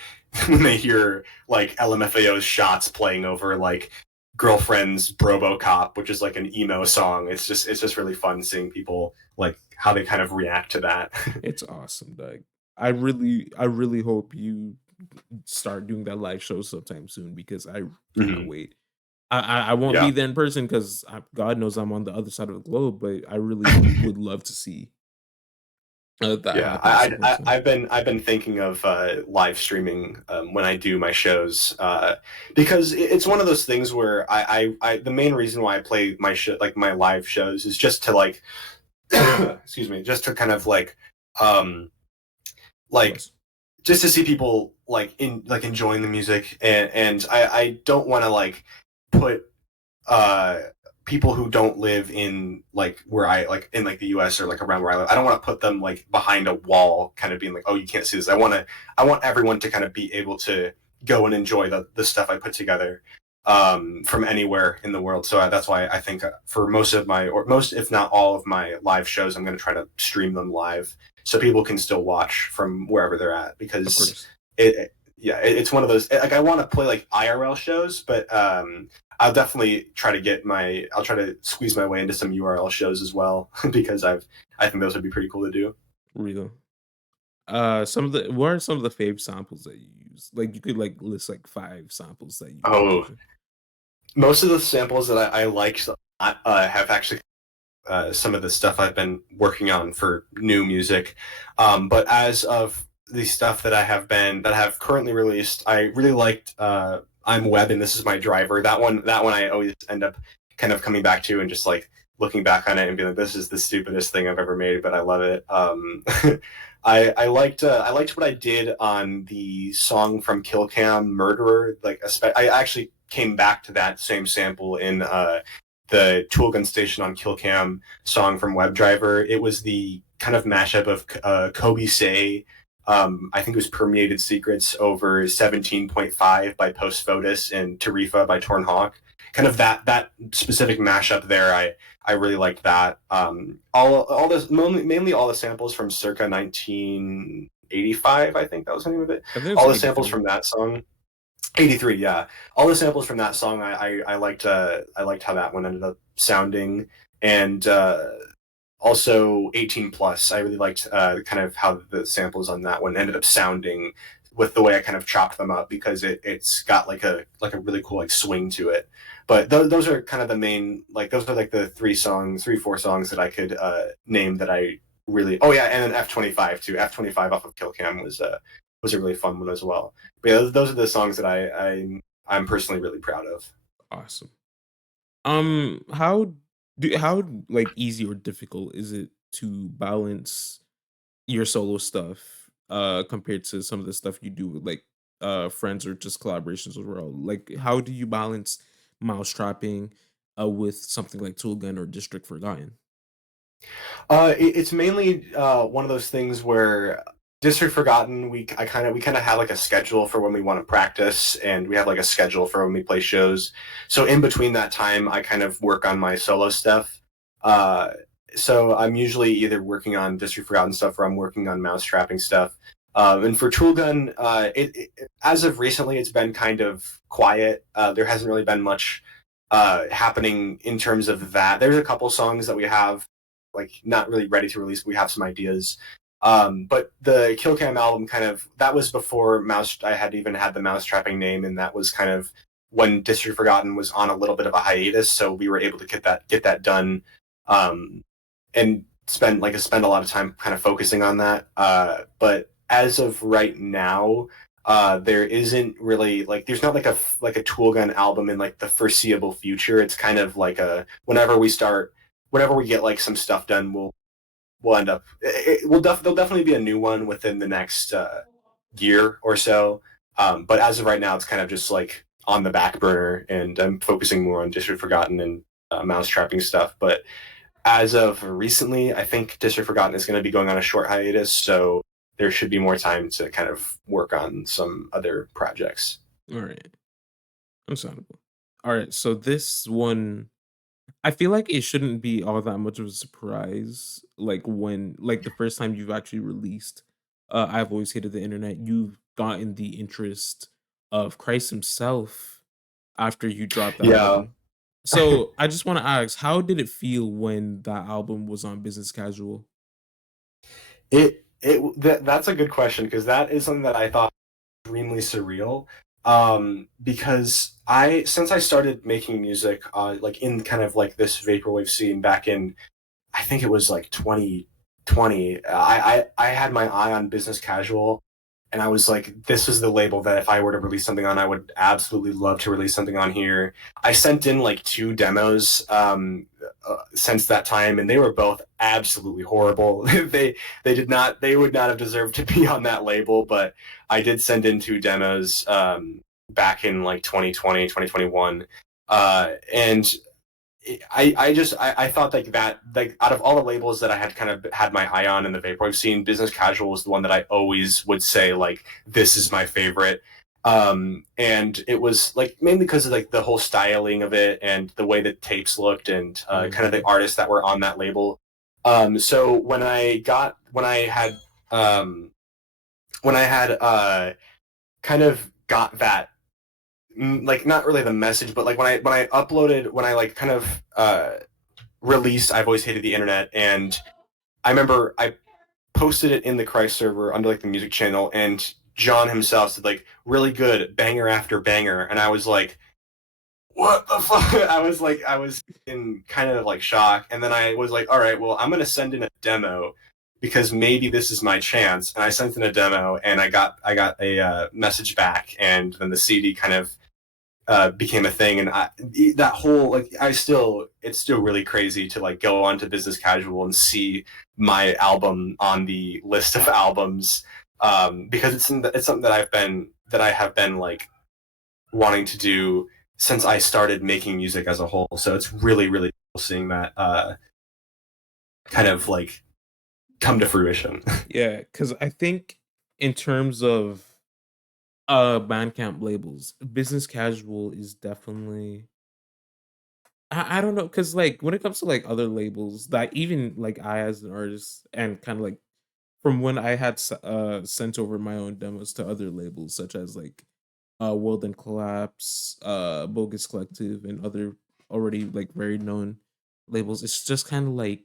like LMFAO's Shots playing over like Girlfriend's Brobocop, which is like an emo song. It's just really fun seeing people like how they kind of react to that. It's awesome, Doug. I really hope you start doing that live show sometime soon because I cannot wait. I won't be Yeah. there in person because God knows I'm on the other side of the globe, but I really would love to see that Yeah, happen at some point soon. I've been thinking of live streaming when I do my shows because it's one of those things where I the main reason why I play my like my live shows is just to like excuse me, just to kind of um like Plus, just to see people like enjoying the music, and I don't want to like put uh people who don't live in like where I like in like the US or like around where I live. I don't want to put them like behind a wall kind of being like, oh, you can't see this. I want everyone to kind of be able to go and enjoy the stuff I put together from anywhere in the world. So that's why I think for most of my, or most if not all of my live shows, I'm going to try to stream them live so people can still watch from wherever they're at, of because course. it's one of those, like I want to play like IRL shows, but I'll definitely try to I'll try to squeeze my way into some URL shows as well because I think those would be pretty cool to do. Real. Some of the what are some of the fave samples that you use? Like you could like list like 5 samples that you would Oh, mention. most of the samples that I like have actually some of the stuff I've been working on for new music. But as of the stuff that I have currently released, I really liked I'm Web and This Is My Driver. That one I always end up kind of coming back to and just like looking back on it and being like, this is the stupidest thing I've ever made, but I love it. I liked what I did on the song from Killcam, Murderer. Like I actually came back to that same sample in the Toolgun station on Killcam song from WebDriver. It was the kind of mashup of Kobe Say, I think it was Permeated Secrets over 17.5 by Post Photus and Tarifa by Torn Hawk. Kind of that specific mashup there, I really liked that. All this mainly all the samples from circa 1985, I think that was the name of it. I think it was All the samples 83. from that song. 83, yeah. All the samples from that song, I liked how that one ended up sounding, and also 18 plus. I really liked kind of how the samples on that one ended up sounding with the way I kind of chopped them up, because it's got like a really cool like swing to it. But those are kind of the main, like those are like the 4 songs that I could name that I really. Oh yeah, and then F25 too. F25 off of Killcam was a really fun one as well. But yeah, those are the songs that I'm personally really proud of. Awesome. How how like easy or difficult is it to balance your solo stuff compared to some of the stuff you do with like friends or just collaborations overall? Like how do you balance mousetrapping with something like Toolgun or District Forgotten? It's mainly one of those things where District Forgotten, we kind of have like a schedule for when we want to practice, and we have like a schedule for when we play shows. So in between that time, I kind of work on my solo stuff. Uh, so I'm usually either working on District Forgotten stuff or I'm working on Mousetrapping stuff. And for Toolgun, as of recently, it's been kind of quiet. There hasn't really been much happening in terms of that. There's a couple songs that we have like not really ready to release, but we have some ideas. But the Kill Cam album that was before I had even had the Mousetrapping name, and that was kind of when District Forgotten was on a little bit of a hiatus, so we were able to get that done, and spend a lot of time kind of focusing on that. But as of right now, there isn't really there's not a Toolgun album in the foreseeable future. It's kind of whenever we get some stuff done, we'll end up there'll definitely be a new one within the next year or so. But as of right now, it's kind of just on the back burner, and I'm focusing more on District Forgotten and Mousetrapping stuff. But as of recently, I think District Forgotten is going to be going on a short hiatus, so there should be more time to kind of work on some other projects. All right. Understandable. All right. So this one, I feel like it shouldn't be all that much of a surprise. When the first time you've actually released I've Always Hated the Internet, you've gotten the interest of Christ himself after you dropped that Yeah. album. So I just want to ask, how did it feel when that album was on Business Casual? That's a good question, because that is something that I thought was extremely surreal. Because since I started making music, in kind of this vaporwave scene back in, I think it was 2020, I had my eye on Business Casual, and I was like, this is the label that if I were to release something on, I would absolutely love to release something on here. I sent in 2 demos since that time, and they were both absolutely horrible. They would not have deserved to be on that label, but I did send in 2 demos back in 2020, 2021, and I thought that out of all the labels that I had kind of had my eye on in the vaporwave scene, Business Casual was the one that I always would say this is my favorite. And it was mainly because of the whole styling of it and the way that tapes looked, and kind of the artists that were on that label. So when I had kind of got that, not really the message, but when I uploaded, when I kind of released I've Always Hated the Internet, and I remember I posted it in the Christ server under the music channel, and John himself said really good, banger after banger, and I was like, what the fuck? I was in kind of shock, and then I was like, all right, well, I'm gonna send in a demo, because maybe this is my chance. And I sent in a demo, and I got a message back, and then the CD kind of became a thing. And that whole it's still really crazy to go onto Business Casual and see my album on the list of albums, because it's something that I have been wanting to do since I started making music as a whole. So it's really, really cool seeing that kind of come to fruition. Yeah, because I think in terms of Bandcamp labels, Business Casual is definitely, I don't know, because when it comes to other labels that even I as an artist, and kind of from when I had sent over my own demos to other labels such as World and Collapse, Bogus Collective, and other already very known labels, it's just kind of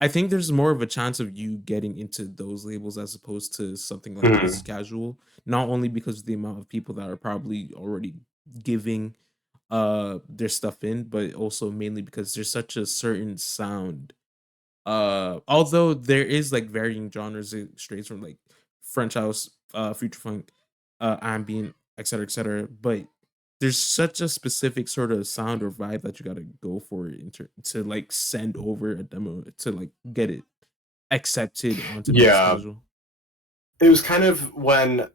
I think there's more of a chance of you getting into those labels as opposed to something like Business Casual, not only because of the amount of people that are probably already giving their stuff in, but also mainly because there's such a certain sound. Although there is varying genres, it strays from French house, future funk, ambient, etc., but there's such a specific sort of sound or vibe that you gotta go for it to send over a demo to get it accepted onto Business Casual. It was kind of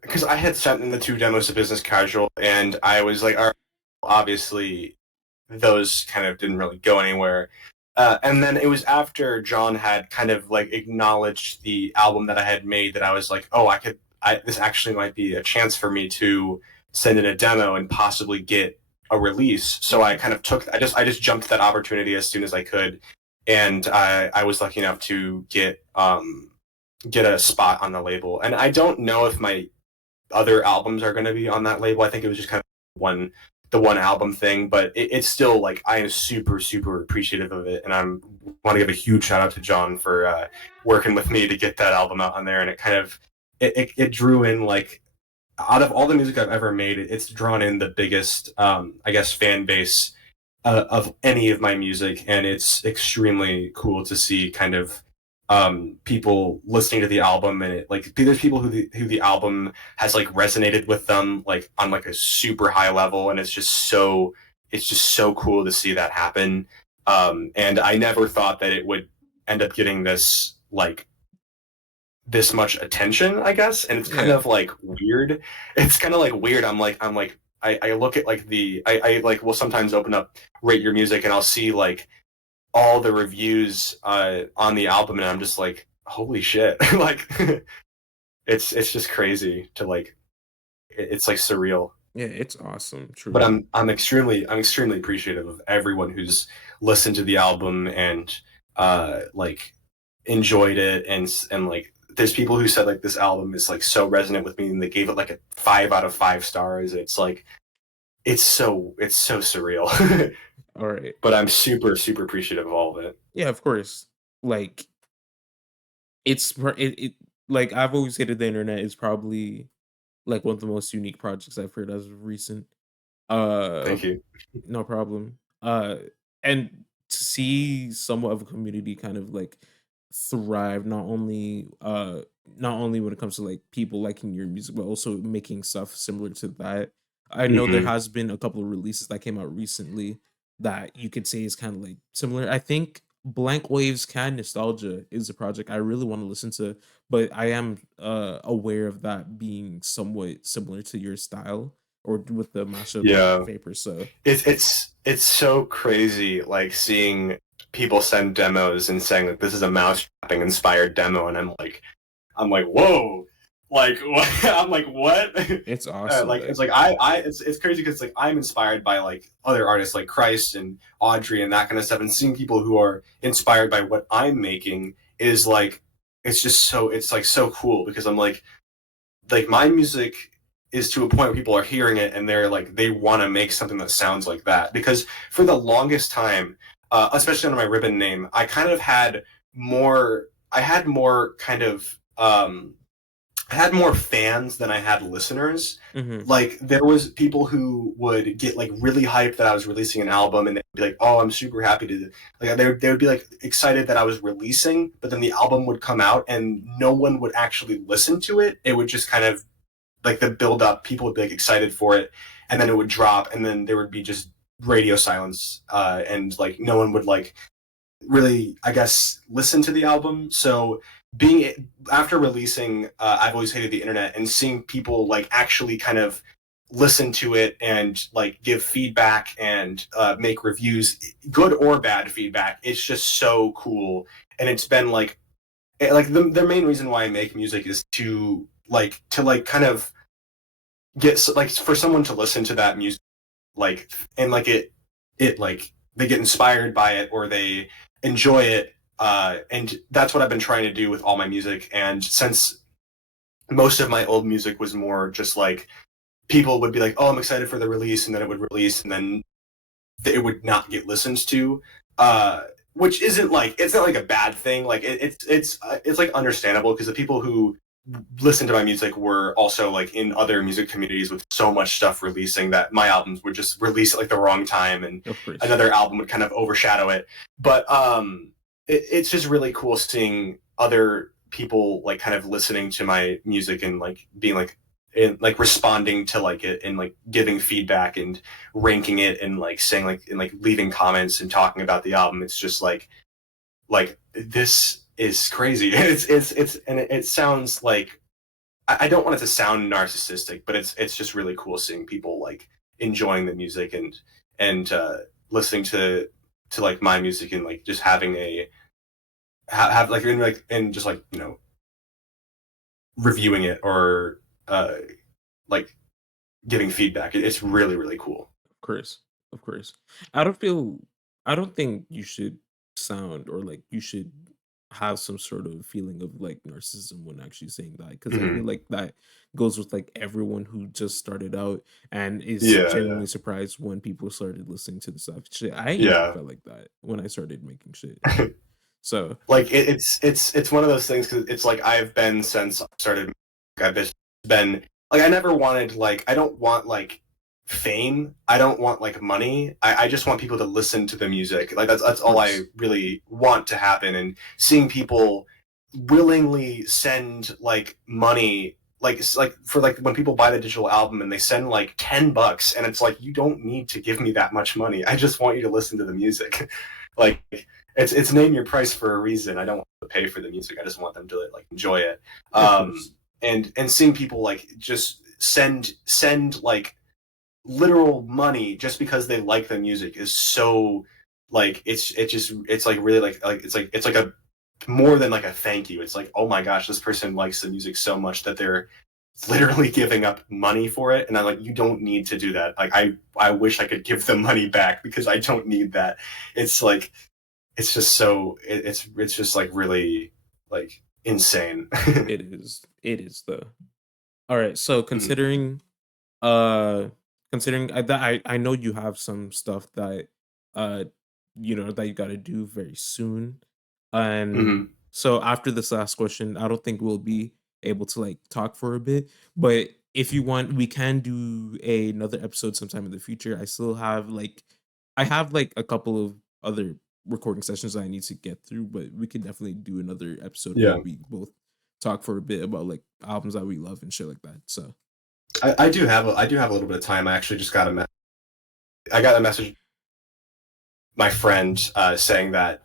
because I had sent in the 2 demos to Business Casual, and I was like, all right, obviously those kind of didn't really go anywhere. And then it was after John had kind of acknowledged the album that I had made that I was like, oh, this actually might be a chance for me to send in a demo and possibly get a release. So I kind of I just jumped that opportunity as soon as I could, and I was lucky enough to get a spot on the label. And I don't know if my other albums are going to be on that label. I think it was just kind of one the one album thing, but it's still like I am super super appreciative of it, and I'm want to give a huge shout out to John for working with me to get that album out on there, and it kind of it drew in like out of all the music I've ever made, it's drawn in the biggest I guess fan base of any of my music, and it's extremely cool to see kind of people listening to the album, and it like there's people who the album has like resonated with them like on like a super high level, and it's just so cool to see that happen. And I never thought that it would end up getting this much attention, I guess. And it's kind Yeah. of like weird. It's kind of like weird. I look at like I like will sometimes open up Rate Your Music, and I'll see like all the reviews on the album, and I'm just like, holy shit. Like it's just crazy to like it's like surreal. Yeah, it's awesome, But truly. I'm extremely appreciative of everyone who's listened to the album and like enjoyed it, and like there's people who said like this album is like so resonant with me, and they gave it like a 5 out of 5 stars. It's like it's so surreal. All right. But I'm super super appreciative of all of it. Yeah, of course. Like it like I've always hated the internet is probably like one of the most unique projects I've heard as of recent. Uh Thank you. no problem. And to see somewhat of a community kind of like thrive not only when it comes to like people liking your music but also making stuff similar to that. I know there Hmm. has been a couple of releases that came out recently that you could say is kind of like similar. I think Blank Waves Can Nostalgia is a project I really want to listen to, but I am aware of that being somewhat similar to your style or with the mashup of Yeah, Vapor. So it's so crazy like seeing people send demos and saying that this is a Mousetrapping inspired demo, and I'm like, whoa, like what? I'm like, what? it's awesome. Like it's like it's crazy because like I'm inspired by like other artists like Christ and Audrey and that kind of stuff, and seeing people who are inspired by what I'm making is like it's just so it's like so cool because I'm like my music is to a point where people are hearing it and they're like they want to make something that sounds like that, because for the longest time especially under my Rybbon name, I had more kind of I had more fans than I had listeners. Hmm. Like there was people who would get like really hyped that I was releasing an album, and they'd be like, "Oh, I'm super happy to," like they would be like excited that I was releasing, but then the album would come out and no one would actually listen to it. It would just kind of like the build up, people would be like excited for it, and then it would drop, and then there would be just radio silence, and like no one would like really, I guess, listen to the album. So being after releasing I've Always Hated the Internet, and seeing people like actually kind of listen to it and like give feedback and make reviews, good or bad feedback, it's just so cool. And it's been like the main reason why I make music is to like kind of get like for someone to listen to that music like and like it like they get inspired by it or they enjoy it, and that's what I've been trying to do with all my music. And since most of my old music was more just like people would be like, oh, I'm excited for the release, and then it would release and then it would not get listened to, which isn't like it's not like a bad thing. Like it's like understandable because the people who listen to my music were also like in other music communities with so much stuff releasing that my albums would just release at like the wrong time, and Of course. another album would kind of overshadow it. But it's just really cool seeing other people like kind of listening to my music and like being like and like responding to like it and like giving feedback and ranking it and like saying like and like leaving comments and talking about the album. It's just like this is crazy. It's and it sounds like I don't want it to sound narcissistic, but it's just really cool seeing people like enjoying the music and listening to like my music and like just having a have like and just like reviewing it or like giving feedback. It's really really cool. Of course. Of course. I don't feel I don't think you should sound or like you should have some sort of feeling of like narcissism when actually saying that, because I feel Mhm. like that goes with like everyone who just started out and is Yeah, yeah, genuinely surprised when people started listening to the stuff. Shit, I even yeah. felt like that when I started making shit. So Like it's one of those things because it's like I've been since I started. I've just been like I never wanted like I don't want like fame. I don't want like money. I just want people to listen to the music. Like that's of all I course, really want to happen. And seeing people willingly send like money like it's like for like when people buy the digital album and they send like $10 and it's like you don't need to give me that much money. I just want you to listen to the music. Like it's name your price for a reason. I don't want to pay for the music. I just want them to like enjoy it. of course, And seeing people like just send like literal money just because they like the music is so like it's like really like it's like a more than like a thank you. It's like, oh my gosh, this person likes the music so much that they're literally giving up money for it. And I'm like, you don't need to do that. Like I wish I could give them money back because I don't need that. It's like it's just so it's just like really like insane. it is. It is though. All right. So Mhm. uh considering that I know you have some stuff that uh that you got to do very soon, and Mhm. so after this last question I don't think we'll be able to like talk for a bit, but if you want we can do another episode sometime in the future. I have like a couple of other recording sessions that I need to get through, but we could definitely do another episode where Yeah. we both talk for a bit about like albums that we love and shit like that. So I do have a little bit of time. I actually just got I got a message my friend saying that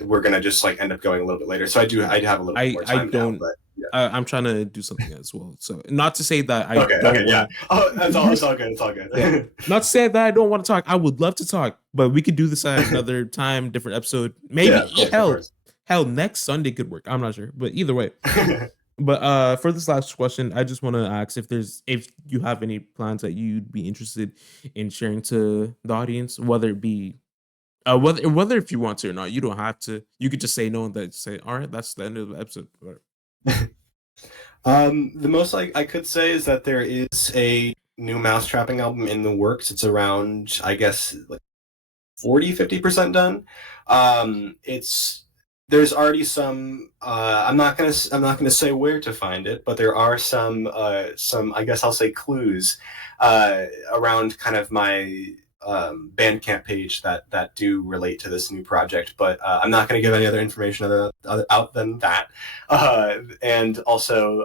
we're gonna just like end up going a little bit later. So I do have a little bit more I time now, don't. but yeah. I'm trying to do something as well. So not to say that I Okay, don't okay, want yeah. Oh, to. it's all good. It's all Yeah, good. not to say that I don't want to talk. I would love to talk, but we could do this at another time, different episode. Yeah, Maybe of course, of hell, course. hell, next Sunday could work. I'm not sure, but either way. But for this last question, I just want to ask if you have any plans that you'd be interested in sharing to the audience, whether it be whether if you want to or not. You don't have to. You could just say no and then say, all right, that's the end of the episode. The most I could say is that there is a new Mousetrapping album in the works. It's around, I guess, like 40-50% done. It's there's already some. I'm not gonna say where to find it, but there are some I guess I'll say clues around kind of my Bandcamp page that do relate to this new project. But I'm not going to give any other information other out than that. And also,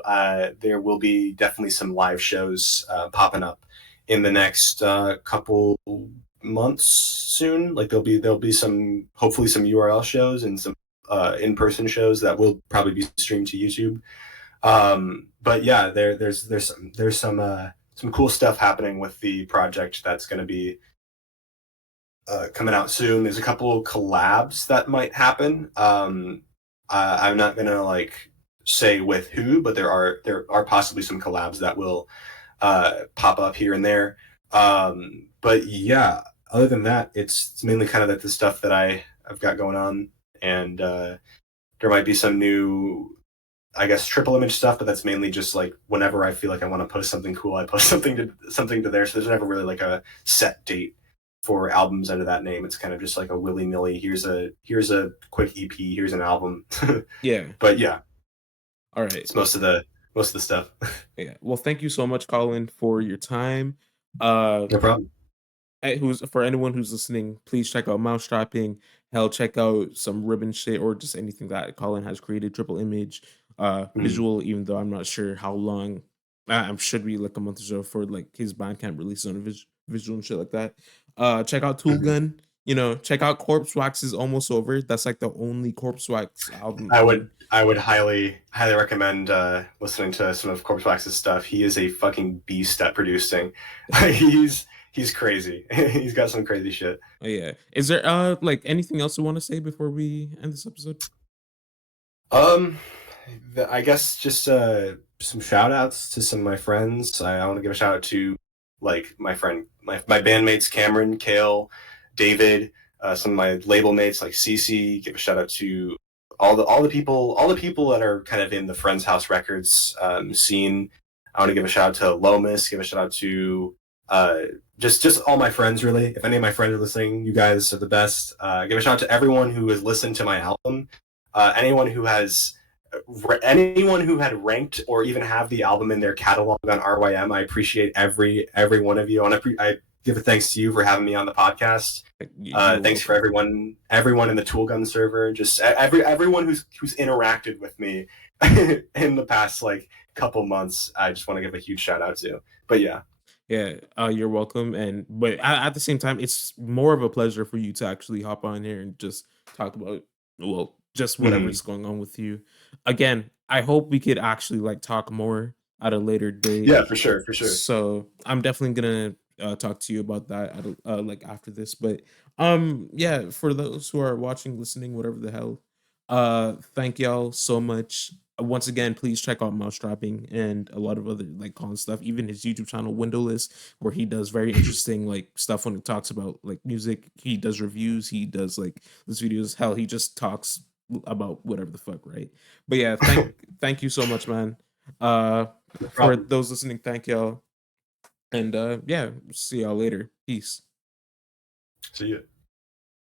there will be definitely some live shows popping up in the next couple months soon. Like there'll be some hopefully some URL shows and some in-person shows that will probably be streamed to YouTube. But yeah, there's some cool stuff happening with the project that's going to be coming out soon. There's a couple collabs that might happen. I'm not gonna like say with who, but there are possibly some collabs that will pop up here and there. But yeah, other than that, it's mainly kind of like the stuff that I've got going on, and there might be some new. I guess triple image stuff, but that's mainly just like whenever I feel like I want to post something cool, I post something to there. So there's never really like a set date for albums under that name. It's kind of just like a willy nilly. Here's a quick EP. Here's an album. Yeah. But yeah, All right. it's most of the stuff. Yeah. Well, thank you so much, Colin, for your time. Uh, No problem. who's for anyone who's listening, please check out Mousetrapping. Hell, check out some ribbon shit or just anything that Colin has created. Triple image, Mm. visual. Even though I'm not sure how long, I'm should be like a month or so for like his Bandcamp release on a visual and shit like that. Check out Mhm. Toolgun. Check out Corpse Wax is almost over. That's like the only Corpse Wax album. I would highly recommend listening to some of Corpse Wax's stuff. He is a fucking beast at producing. He's crazy. He's got some crazy shit. Oh, yeah. Is there like anything else you want to say before we end this episode? Um, I guess just some shout outs to some of my friends. I want to give a shout out to like my bandmates Cameron, Kale, David, some of my label mates like Cece. Give a shout out to all the people that are kind of in the Friends House Records scene. I want to give a shout out to Lomas, give a shout out to just all my friends, really. If any of my friends are listening, you guys are the best. Give a shout out to everyone who has listened to my album. Anyone who had ranked or even have the album in their catalog on RYM, I appreciate every one of you. I give a thanks to you for having me on the podcast. Thanks for everyone in the Toolgun server, just everyone who's interacted with me in the past like couple months. I just want to give a huge shout out to. But yeah. Yeah, you're welcome. But at the same time, it's more of a pleasure for you to actually hop on here and just talk about, well, just whatever's going on with you. Again, I hope we could actually like talk more at a later date. Yeah, for sure. So I'm definitely gonna talk to you about that like after this. But yeah, for those who are watching, listening, whatever the hell, thank y'all so much. Once again, please check out Mousetrapping and a lot of other like Colin stuff, even his YouTube channel Windowless, where he does very interesting like stuff when he talks about like music. He does reviews, he does like these videos. Hell, he just talks about whatever the fuck, right? But yeah, thank you so much, man. For those listening, thank y'all. And yeah, see y'all later. Peace. See you.